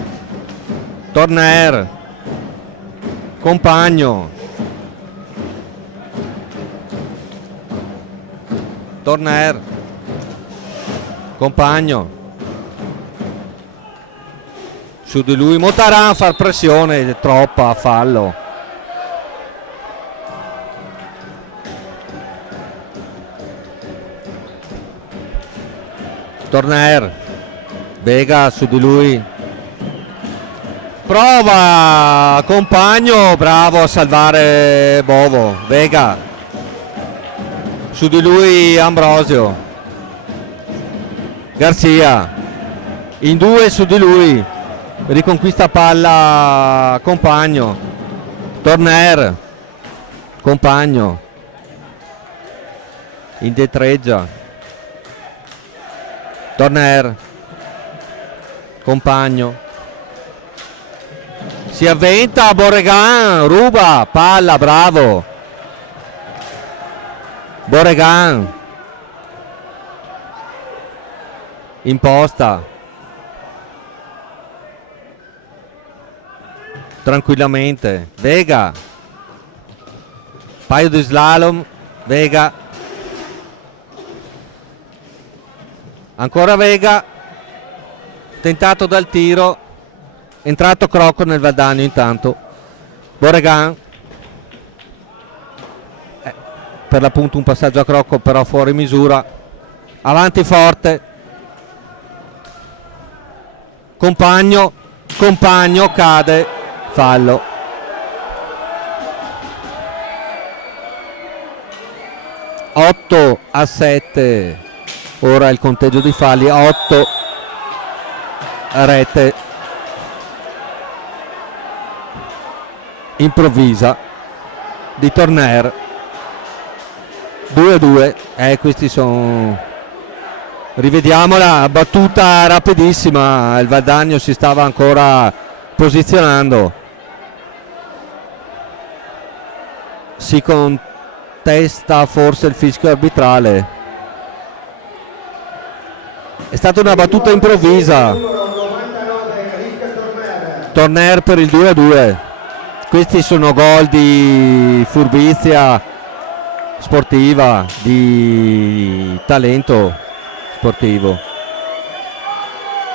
Torner, compagno, Torner, compagno, su di lui Motaran, far pressione, troppa, fallo. Torner, Vega su di lui, prova compagno, bravo a salvare Bovo. Vega su di lui, Ambrosio, Garcia in due su di lui, riconquista palla compagno, Torner, compagno, indietreggia, Torner, compagno, si avventa Borregan, ruba palla, bravo Borregan, imposta tranquillamente. Vega, paio di slalom, Vega Ancora Vega, tentato dal tiro, entrato Crocco nel Valdagno intanto. Borregan, per l'appunto un passaggio a Crocco però fuori misura, avanti forte, Compagno cade, fallo. (8 a 7) ora il conteggio di falli, 8 rete improvvisa di Torner, 2-2. Questi sono, rivediamola, battuta rapidissima, il Valdagno si stava ancora posizionando, si contesta forse il fischio arbitrale, è stata una battuta improvvisa. Torner per il 2-2. Questi sono gol di furbizia sportiva, di talento sportivo.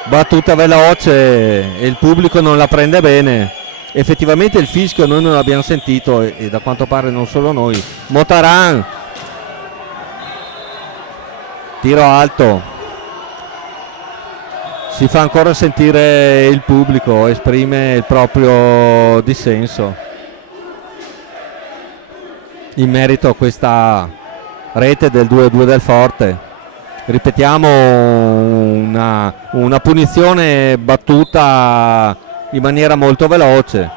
Battuta veloce e il pubblico non la prende bene. Effettivamente il fischio noi non l'abbiamo sentito e da quanto pare non solo noi. Motaran, tiro alto, si fa ancora sentire il pubblico, esprime il proprio dissenso in merito a questa rete del 2-2 del Forte. Ripetiamo, una punizione battuta in maniera molto veloce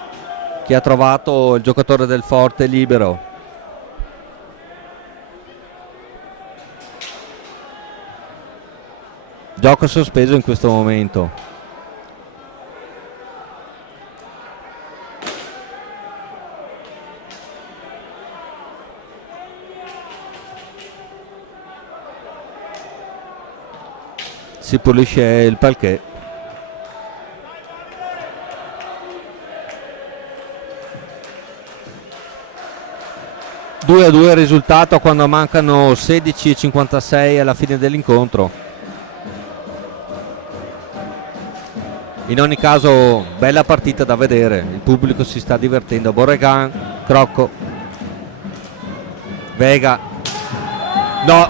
che ha trovato il giocatore del Forte libero. Gioco sospeso in questo momento. Si pulisce il parquet. (2-2) il risultato quando mancano 16:56 alla fine dell'incontro. In ogni caso bella partita da vedere, il pubblico si sta divertendo. Borregan, Crocco, Vega, no,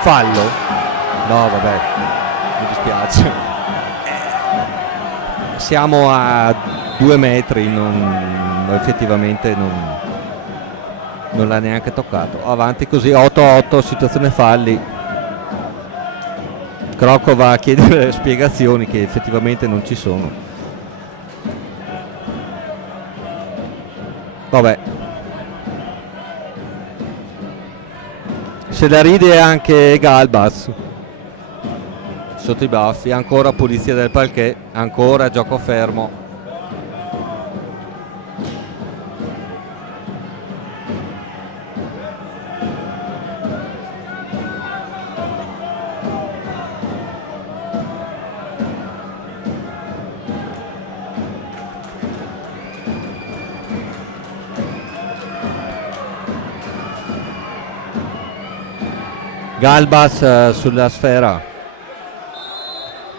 fallo. No, vabbè, mi dispiace. Siamo a 2 metri, effettivamente non l'ha neanche toccato. Avanti così, 8-8, situazione falli. Crocco va a chiedere spiegazioni che effettivamente non ci sono. Vabbè. Se la ride anche Galbas sotto i baffi. Ancora pulizia del parquet, ancora gioco fermo. Galbas sulla sfera,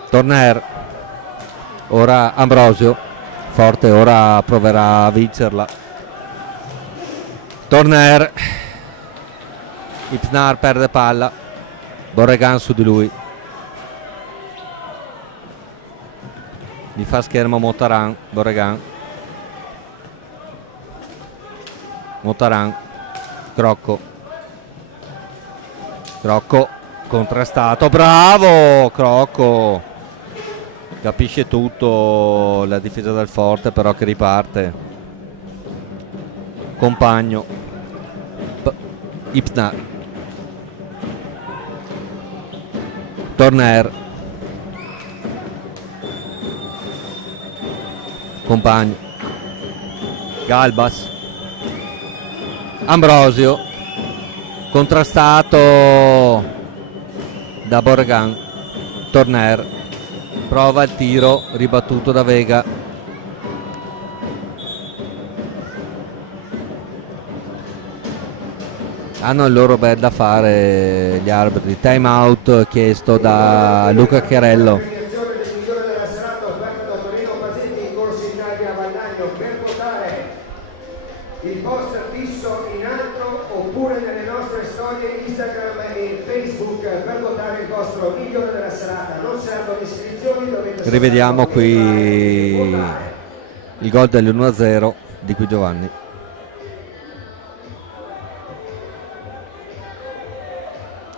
Torner, ora Ambrosio, Forte ora proverà a vincerla. Torner, Ipnar perde palla, Borregan su di lui, gli fa schermo Motaran, Borregan, Motaran, Crocco, contrastato, bravo Crocco, capisce tutto la difesa del Forte però che riparte. Compagno, Ipna, Torner, Compagno, Galbas, Ambrosio, contrastato da Borregan. Torner prova il tiro ribattuto da Vega, Hanno il loro bel da fare gli arbitri. Time out chiesto da Luca Chiarello. Il post fisso in alto oppure nelle nostre storie Instagram e Facebook per votare il vostro migliore della serata. Non servono iscrizioni, dovete Rivediamo qui il gol dell'1-0 di Qui Giovanni.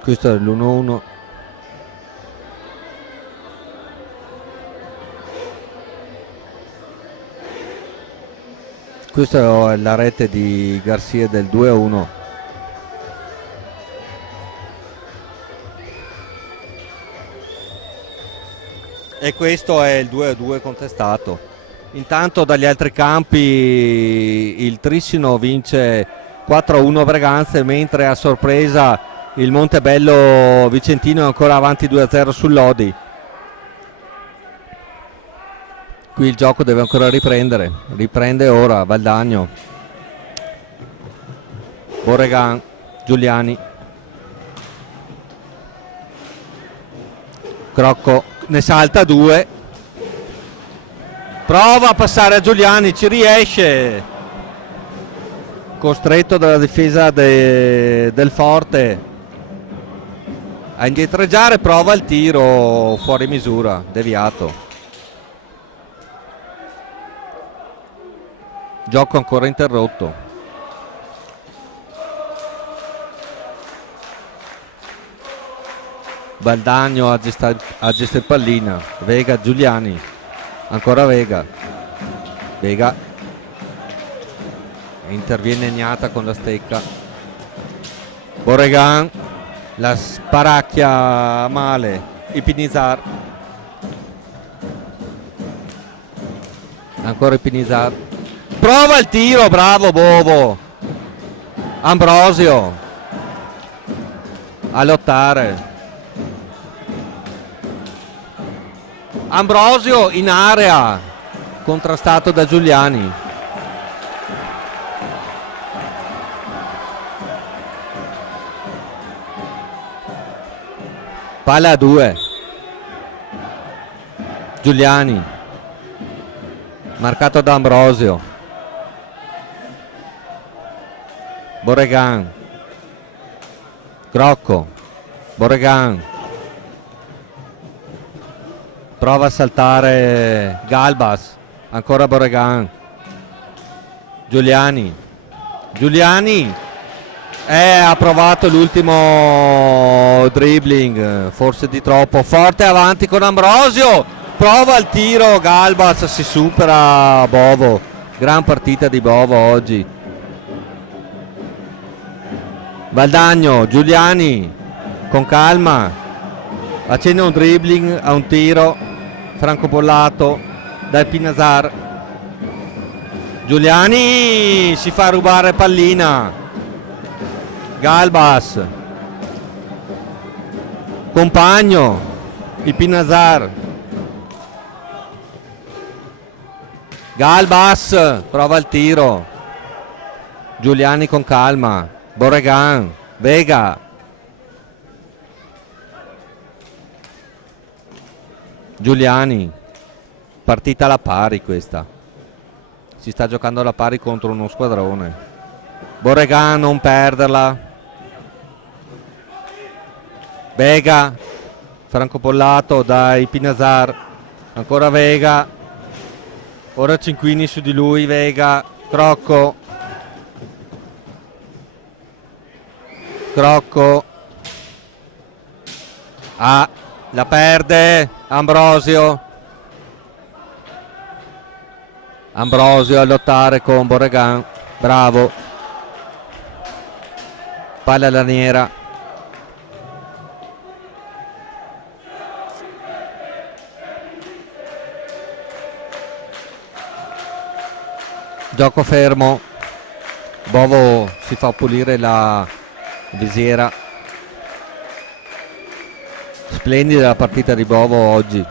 Questo è l'1-1. Questa è la rete di Garcia del 2-1. E questo è il 2-2 contestato. Intanto dagli altri campi il Trissino vince 4-1 Breganze, mentre a sorpresa il Montebello Vicentino è ancora avanti 2-0 sull'Odi. Qui il gioco deve ancora riprendere. Riprende ora Valdagno, Borregan, Giuliani, Crocco, ne salta 2, prova a passare a Giuliani, ci riesce, costretto dalla difesa del Forte a indietreggiare, prova il tiro fuori misura, deviato. Gioco ancora interrotto. Valdagno a gestire pallina. Vega, Giuliani. Ancora Vega. Vega. Interviene Gnata con la stecca. Borregan. La sparacchia male. Ipinizar. Ancora Ipinizar. Prova il tiro, bravo Bovo. Ambrosio a lottare. Ambrosio in area, contrastato da Giuliani. Palla a 2. Giuliani, marcato da Ambrosio. Borregan, Crocco, Borregan, prova a saltare Galbas, ancora Borregan, Giuliani, Giuliani ha provato l'ultimo dribbling, forse di troppo, forte avanti con Ambrosio, prova il tiro, Galbas, si supera Bovo, gran partita di Bovo oggi. Valdagno, Giuliani, con calma, accende un dribbling a un tiro, francobollato da Pinazar. Giuliani si fa rubare pallina. Galbas, compagno, Ipinazar. Galbas prova il tiro. Giuliani con calma. Borregan, Vega, Giuliani, partita alla pari questa, si sta giocando alla pari contro uno squadrone. Borregan, non perderla. Vega, francobollato dai Pinazar, ancora Vega, ora Cinquini su di lui, Vega, Crocco, Crocco, la perde Ambrosio. Ambrosio a lottare con Borregan, bravo. Palla laniera. Gioco fermo. Bovo si fa pulire la visiera. Splendida la partita di Bovo oggi,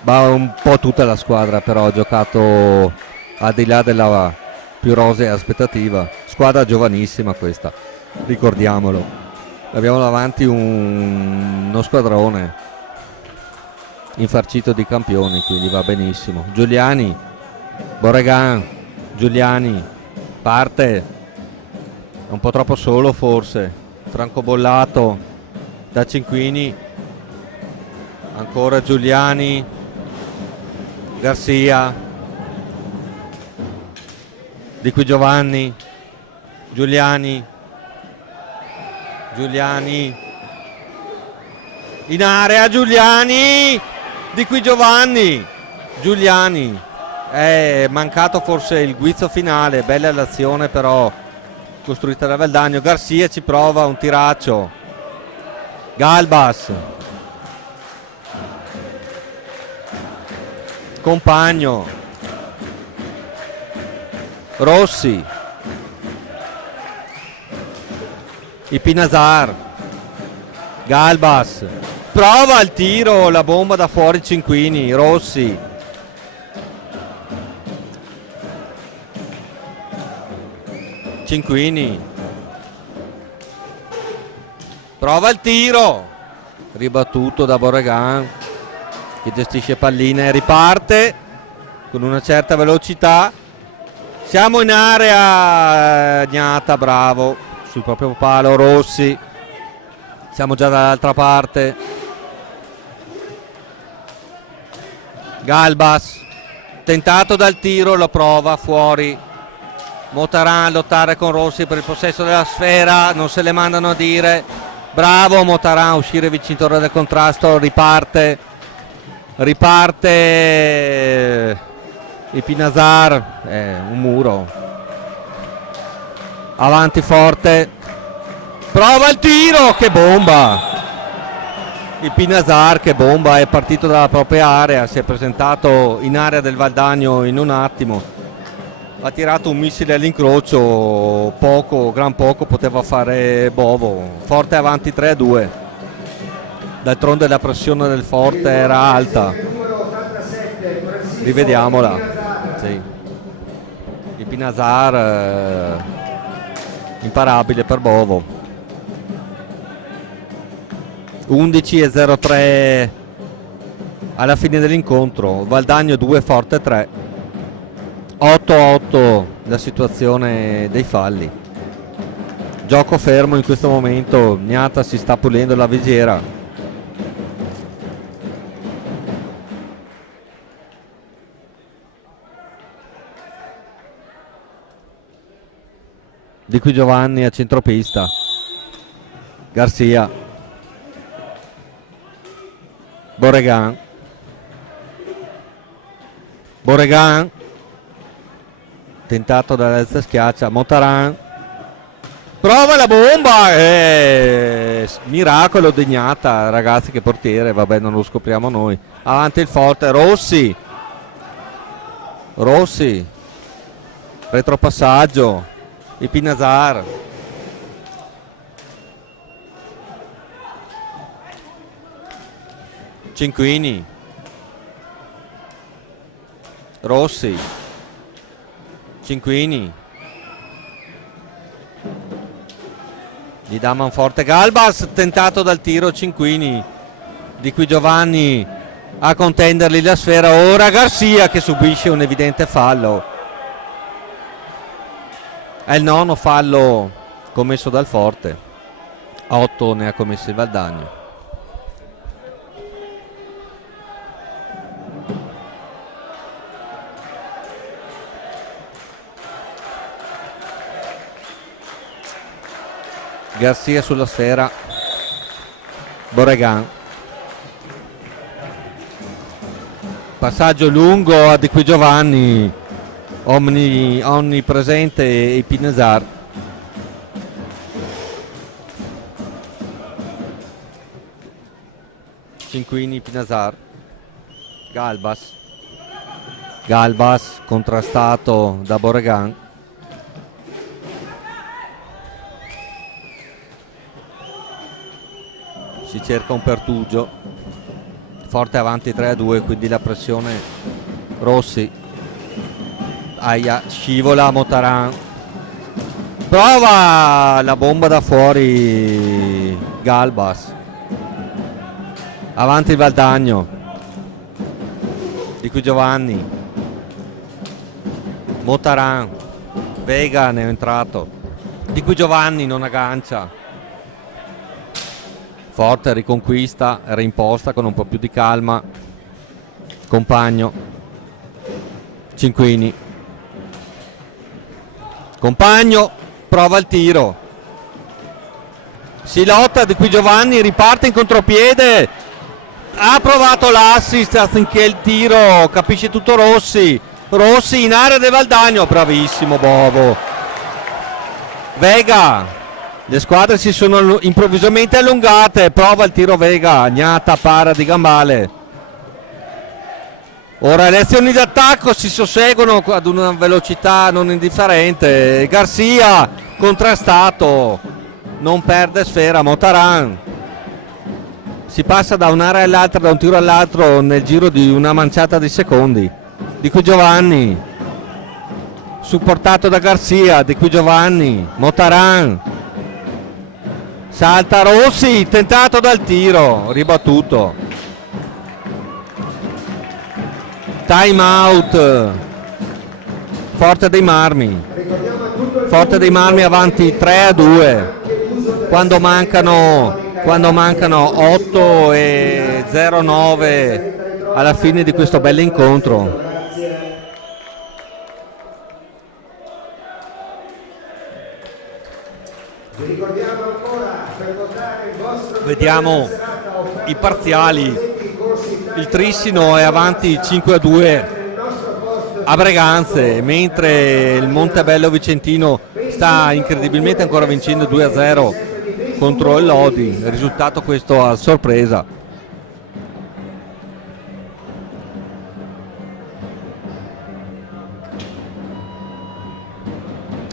ma un po' tutta la squadra però ha giocato al di là della più rosea aspettativa. Squadra giovanissima questa. ricordiamolo. Abbiamo davanti uno squadrone infarcito di campioni, quindi va benissimo. Giuliani, Borregan, Giuliani parte, è un po' troppo solo forse, francobollato da Cinquini, ancora Giuliani, Garcia, di qui Giovanni, Giuliani, in area Giuliani, di qui Giovanni, Giuliani, è mancato forse il guizzo finale, bella l'azione però costruita da Valdagno. Garcia ci prova un tiraccio, Galbas, Compagno, Rossi, Ipinazar, Galbas, prova il tiro, la bomba da fuori Cinquini, Rossi, Cinquini, prova il tiro, ribattuto da Borregan che gestisce palline, riparte con una certa velocità. Siamo in area, Gnata bravo sul proprio palo, Rossi, siamo già dall'altra parte. Galbas, tentato dal tiro, lo prova fuori. Motaran a lottare con Rossi per il possesso della sfera, non se le mandano a dire. Bravo Motaran a uscire vincitore del contrasto, riparte Ipinazar, un muro. Avanti forte, prova il tiro, che bomba! Ipinazar, che bomba, è partito dalla propria area, si è presentato in area del Valdagno in un attimo, ha tirato un missile all'incrocio, gran poco poteva fare Bovo. Forte avanti 3-2, d'altronde la pressione del Forte era alta. Rivediamola, sì. Ipinazar, imparabile per Bovo. 11-03 alla fine dell'incontro, Valdagno 2, Forte 3. 8-8 la situazione dei falli. Gioco fermo in questo momento, Gnata si sta pulendo la visiera. Di qui Giovanni a centropista. Garcia, Borregan, tentato dall'alza schiaccia, Motaran, prova la bomba, miracolo di Gnata, ragazzi, che portiere, vabbè, non lo scopriamo noi. Avanti il Forte, Rossi, retropassaggio, Ipinazar, Cinquini, Rossi, Cinquini, gli dà manforte Galbas, tentato dal tiro Cinquini, di qui Giovanni a contendergli la sfera, ora Garcia che subisce un evidente fallo. È il nono fallo commesso dal Forte, 8 ne ha commessi il Valdagno. Garcia sulla sfera, Borregan, passaggio lungo a Di qui Giovanni, onnipresente Ipinazar, Cinquini, Ipinazar, Galbas contrastato da Borregan. Si cerca un pertugio, Forte avanti 3-2, quindi la pressione. Rossi, aia, scivola Motaran, Prova la bomba da fuori Galbas. Avanti il Valdagno. Di qui Giovanni. Motaran. Vega ne è entrato. Di qui Giovanni non aggancia. Forte riconquista, reimposta con un po' più di calma. Compagno. Cinquini. Compagno. Prova il tiro. Si lotta, di qui Giovanni riparte in contropiede. Ha provato l'assist affinché il tiro, capisce tutto Rossi. Rossi in area del Valdagno, bravissimo Bovo. Vega, le squadre si sono improvvisamente allungate, prova il tiro Vega, Gnata para di Gambale. Ora le azioni d'attacco si susseguono ad una velocità non indifferente. Garcia contrastato, non perde sfera. Motaran, si passa da un'area all'altra, da un tiro all'altro nel giro di una manciata di secondi. Di qui Giovanni, supportato da Garcia. Di qui Giovanni, Motaran, salta Rossi, tentato dal tiro, ribattuto. Time out. Forte dei Marmi. Forte dei Marmi avanti 3-2 quando mancano 8:09 alla fine di questo bello incontro. Vediamo i parziali. Il Trissino è avanti 5-2 a Breganze, mentre il Montebello Vicentino sta incredibilmente ancora vincendo 2-0 contro il Lodi. Risultato questo a sorpresa.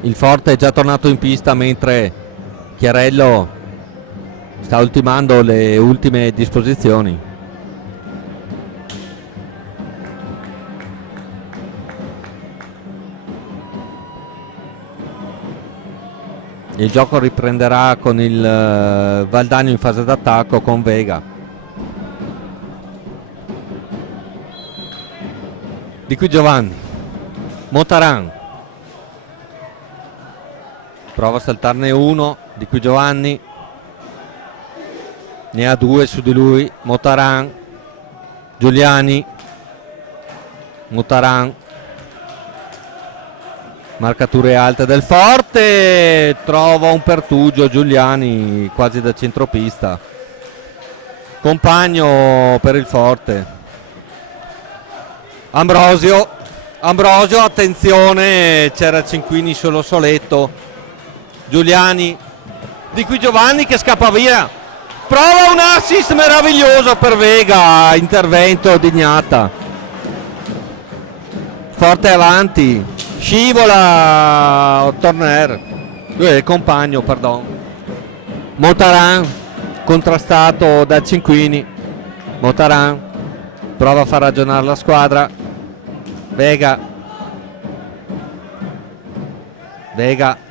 Il Forte è già tornato in pista mentre Chiarello sta ultimando le ultime disposizioni. Il gioco riprenderà con il Valdagno in fase d'attacco con Vega. Di qui Giovanni. Motaran. Prova a saltarne uno. Di qui Giovanni. Ne ha due su di lui. Motaran. Giuliani. Motaran. Marcature alte del Forte, trova un pertugio Giuliani quasi da centropista. Compagno per il Forte. Ambrosio, attenzione, c'era Cinquini solo soletto. Giuliani, di qui Giovanni che scappa via. Prova un assist meraviglioso per Vega, intervento di Gnata. Forte avanti. Scivola Torner, Compagno, pardon. Motaran contrastato da Cinquini. Motaran prova a far ragionare la squadra. Vega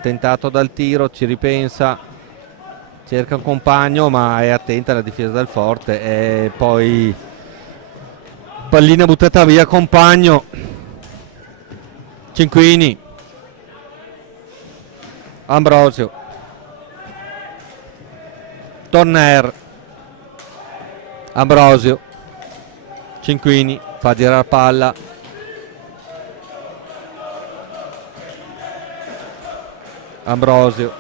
tentato dal tiro, ci ripensa, cerca un compagno ma è attenta alla difesa del Forte e poi pallina buttata via. Compagno. Cinquini. Ambrosio. Torner. Ambrosio. Cinquini fa girare palla. Ambrosio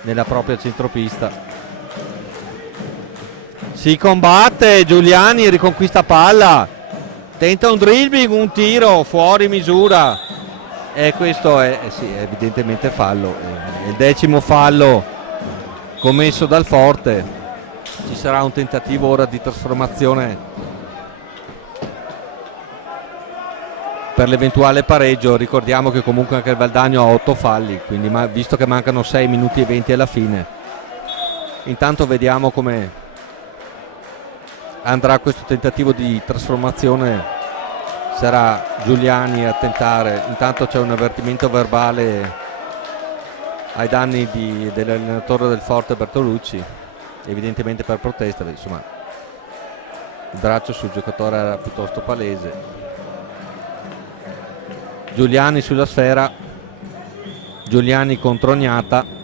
nella propria centropista. Si combatte, Giuliani riconquista palla. Tenta un dribbling, un tiro fuori misura e questo è evidentemente fallo. È il 10° fallo commesso dal Forte. Ci sarà un tentativo ora di trasformazione per l'eventuale pareggio. Ricordiamo che comunque anche il Valdagno ha 8 falli, quindi visto che mancano 6 minuti e 20 alla fine. Intanto vediamo come andrà questo tentativo di trasformazione. Sarà Giuliani a tentare. Intanto c'è un avvertimento verbale ai danni dell'allenatore del Forte Bertolucci, evidentemente per protesta, insomma il braccio sul giocatore era piuttosto palese. Giuliani sulla sfera, Giuliani contro Gnata.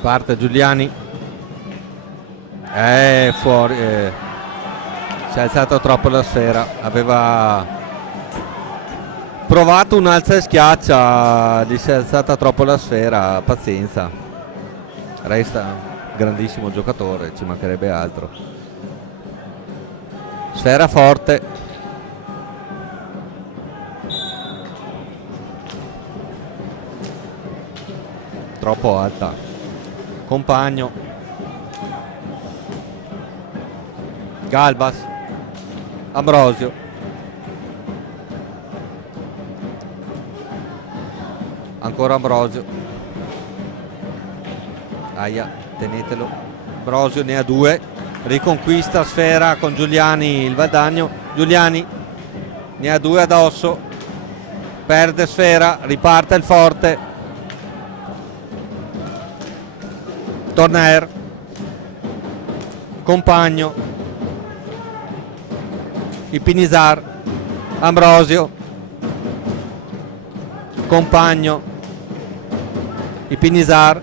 Parte Giuliani, fuori, si è alzato troppo la sfera, aveva provato un alza e schiaccia, gli si è alzata troppo la sfera, pazienza, resta grandissimo giocatore, ci mancherebbe altro. Sfera forte, troppo alta. Compagno, Galbas, Ambrosio, ancora Ambrosio, aia, tenetelo, Ambrosio ne ha due, riconquista sfera con Giuliani il Valdagno, Giuliani ne ha due addosso, perde sfera, riparte il Forte. Torner, Compagno, Ipinizar, Ambrosio, Compagno, Ipinizar,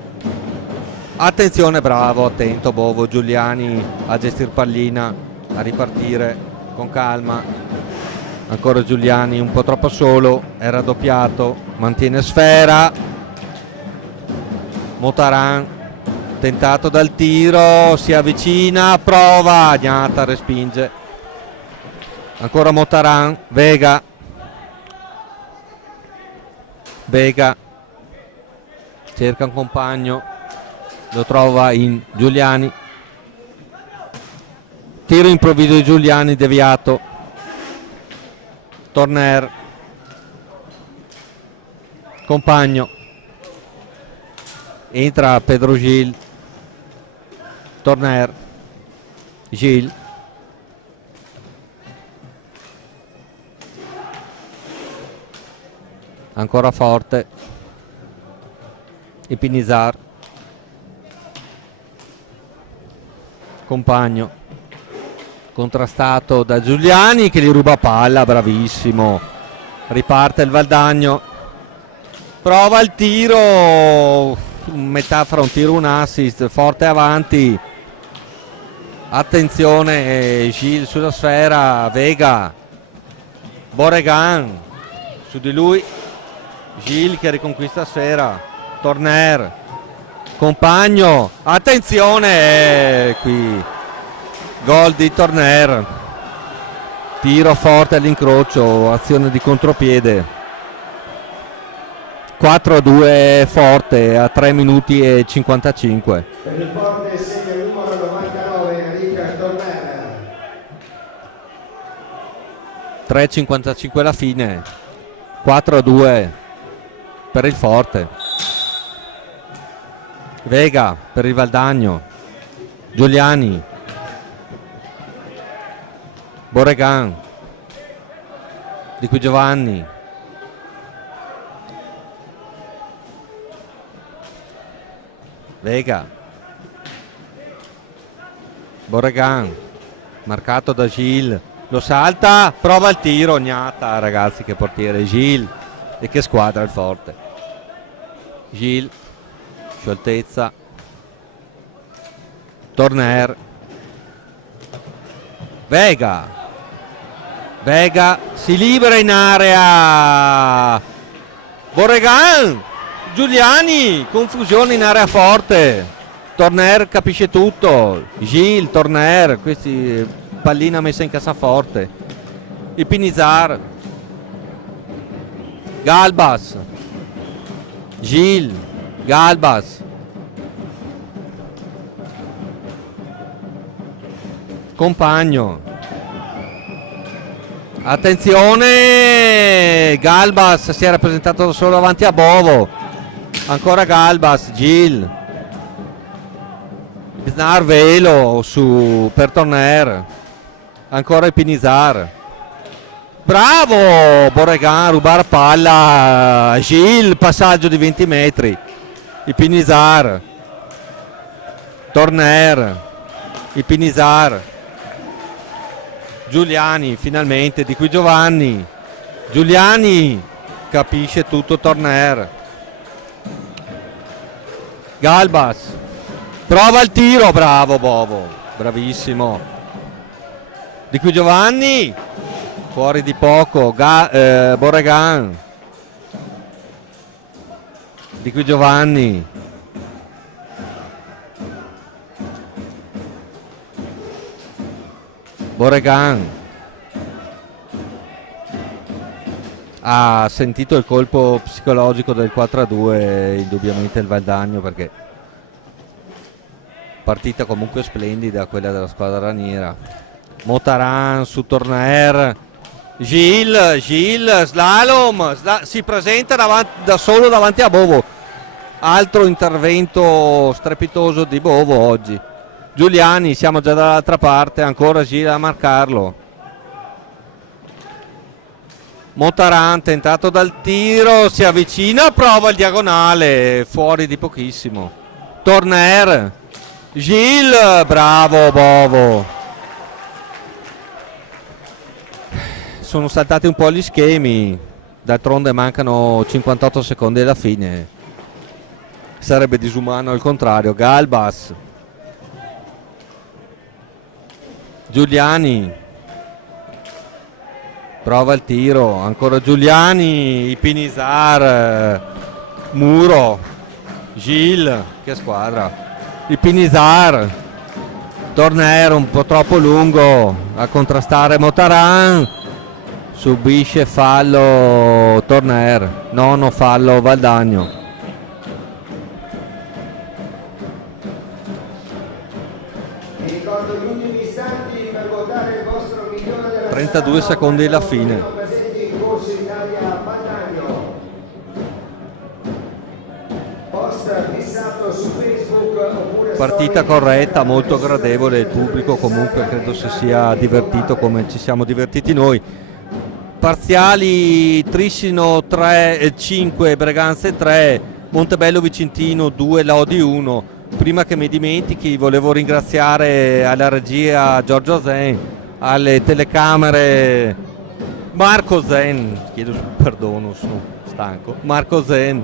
attenzione, bravo, attento Bovo, Giuliani a gestire pallina, a ripartire con calma, ancora Giuliani un po' troppo solo, è raddoppiato, mantiene sfera, Motaran, tentato dal tiro, si avvicina, prova, Gnata respinge, ancora Motaran, Vega, cerca un compagno, lo trova in Giuliani, tiro improvviso di Giuliani deviato, Torner, Compagno, entra Pedro Gil, Torner, Gil, ancora forte, Ipinizar, Compagno, contrastato da Giuliani che gli ruba palla, bravissimo, riparte il Valdagno, prova il tiro, metà fra un tiro e un assist, forte avanti, attenzione, Gil sulla sfera, Vega, Boregan su di lui, Gil che riconquista sfera, Torner, Compagno, attenzione, qui gol di Torner, tiro forte all'incrocio, azione di contropiede. 4-2 Forte a 3 minuti e 55. Per il Forte segna il numero 99 Richard Torner. 3,55 alla fine, 4-2 per il Forte. Vega per il Valdagno, Giuliani, Boregan, Di Qui Giovanni, Vega, Boregan, marcato da Gil, lo salta, prova il tiro, Gnata, ragazzi, che portiere, Gil, e che squadra il Forte. Gil, scioltezza, Torner, Vega, si libera in area, Boregan, Giuliani, confusione in area Forte, Torner capisce tutto, Gil, Torner, questi pallina messa in cassaforte, Ipinizar, Galbas, Gil, Galbas, Compagno, attenzione, Galbas si è rappresentato solo davanti a Bovo, ancora Galbas, Gil, Snar velo per Torner, ancora il Pinizar, bravo Borregan, rubare palla, Gil, passaggio di 20 metri, il Pinizar, Torner, il Pinizar, Giuliani finalmente, di qui Giovanni, Giuliani capisce tutto Torner, Galbas prova il tiro, bravo Bovo, bravissimo, di qui Giovanni, fuori di poco, Borregan, di qui Giovanni, Borregan ha sentito il colpo psicologico del 4-2 indubbiamente il Valdagno, perché partita comunque splendida quella della squadra raniera. Motaran su Torner, Gil slalom, si presenta da solo davanti a Bovo, altro intervento strepitoso di Bovo oggi. Giuliani, siamo già dall'altra parte, ancora Gil a marcarlo. Motaran tentato dal tiro, si avvicina, prova il diagonale, fuori di pochissimo. Torner, Gil, bravo Bovo. Sono saltati un po' gli schemi, d'altronde mancano 58 secondi alla fine, sarebbe disumano al contrario. Galbas, Giuliani, prova il tiro, ancora Giuliani, Pinizar, Muro, Gil, che squadra, il Pinizar, Torner un po' troppo lungo a contrastare Motaran, subisce fallo Torner, nono fallo Valdagno. 32 secondi alla fine. Partita corretta, molto gradevole, il pubblico comunque credo si sia divertito come ci siamo divertiti noi. Parziali: Trissino 3, 5, Breganze 3, Montebello Vicentino 2, Lodi 1. Prima che mi dimentichi, volevo ringraziare alla regia Giorgio Zen, alle telecamere Marco Zen, chiedo perdono, sono stanco, Marco Zen,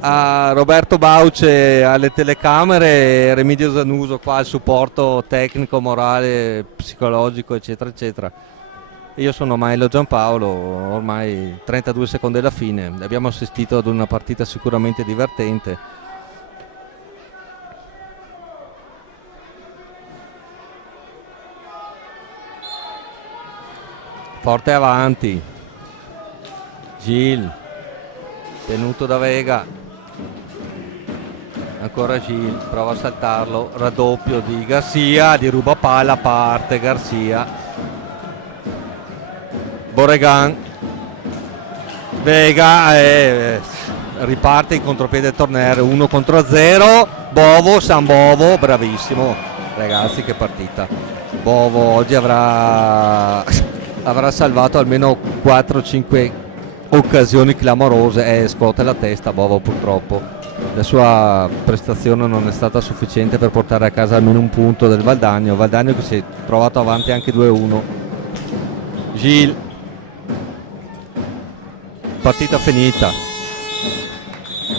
a Roberto Bauce alle telecamere, Remidio Zanuso qua al supporto tecnico, morale, psicologico, eccetera eccetera. Io sono Maelo Giampaolo, ormai 32 secondi alla fine, abbiamo assistito ad una partita sicuramente divertente. Forte avanti, Gil, tenuto da Vega, ancora Gil, prova a saltarlo, raddoppio di Garcia, di ruba palla, parte Garcia, Borregan, Vega, riparte in contropiede Torner, 1 contro 0, Bovo, San Bovo, bravissimo, ragazzi, che partita. Bovo oggi avrà salvato almeno 4-5 occasioni clamorose, scuote la testa Bovo purtroppo. La sua prestazione non è stata sufficiente per portare a casa almeno un punto del Valdagno che si è trovato avanti anche 2-1. Gil, partita finita.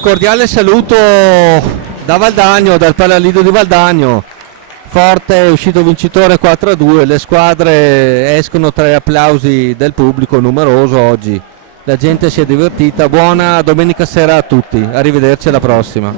Cordiale saluto da Valdagno, dal Palalido di Valdagno. Forte, è uscito vincitore 4-2, le squadre escono tra gli applausi del pubblico numeroso oggi, la gente si è divertita. Buona domenica sera a tutti, arrivederci alla prossima.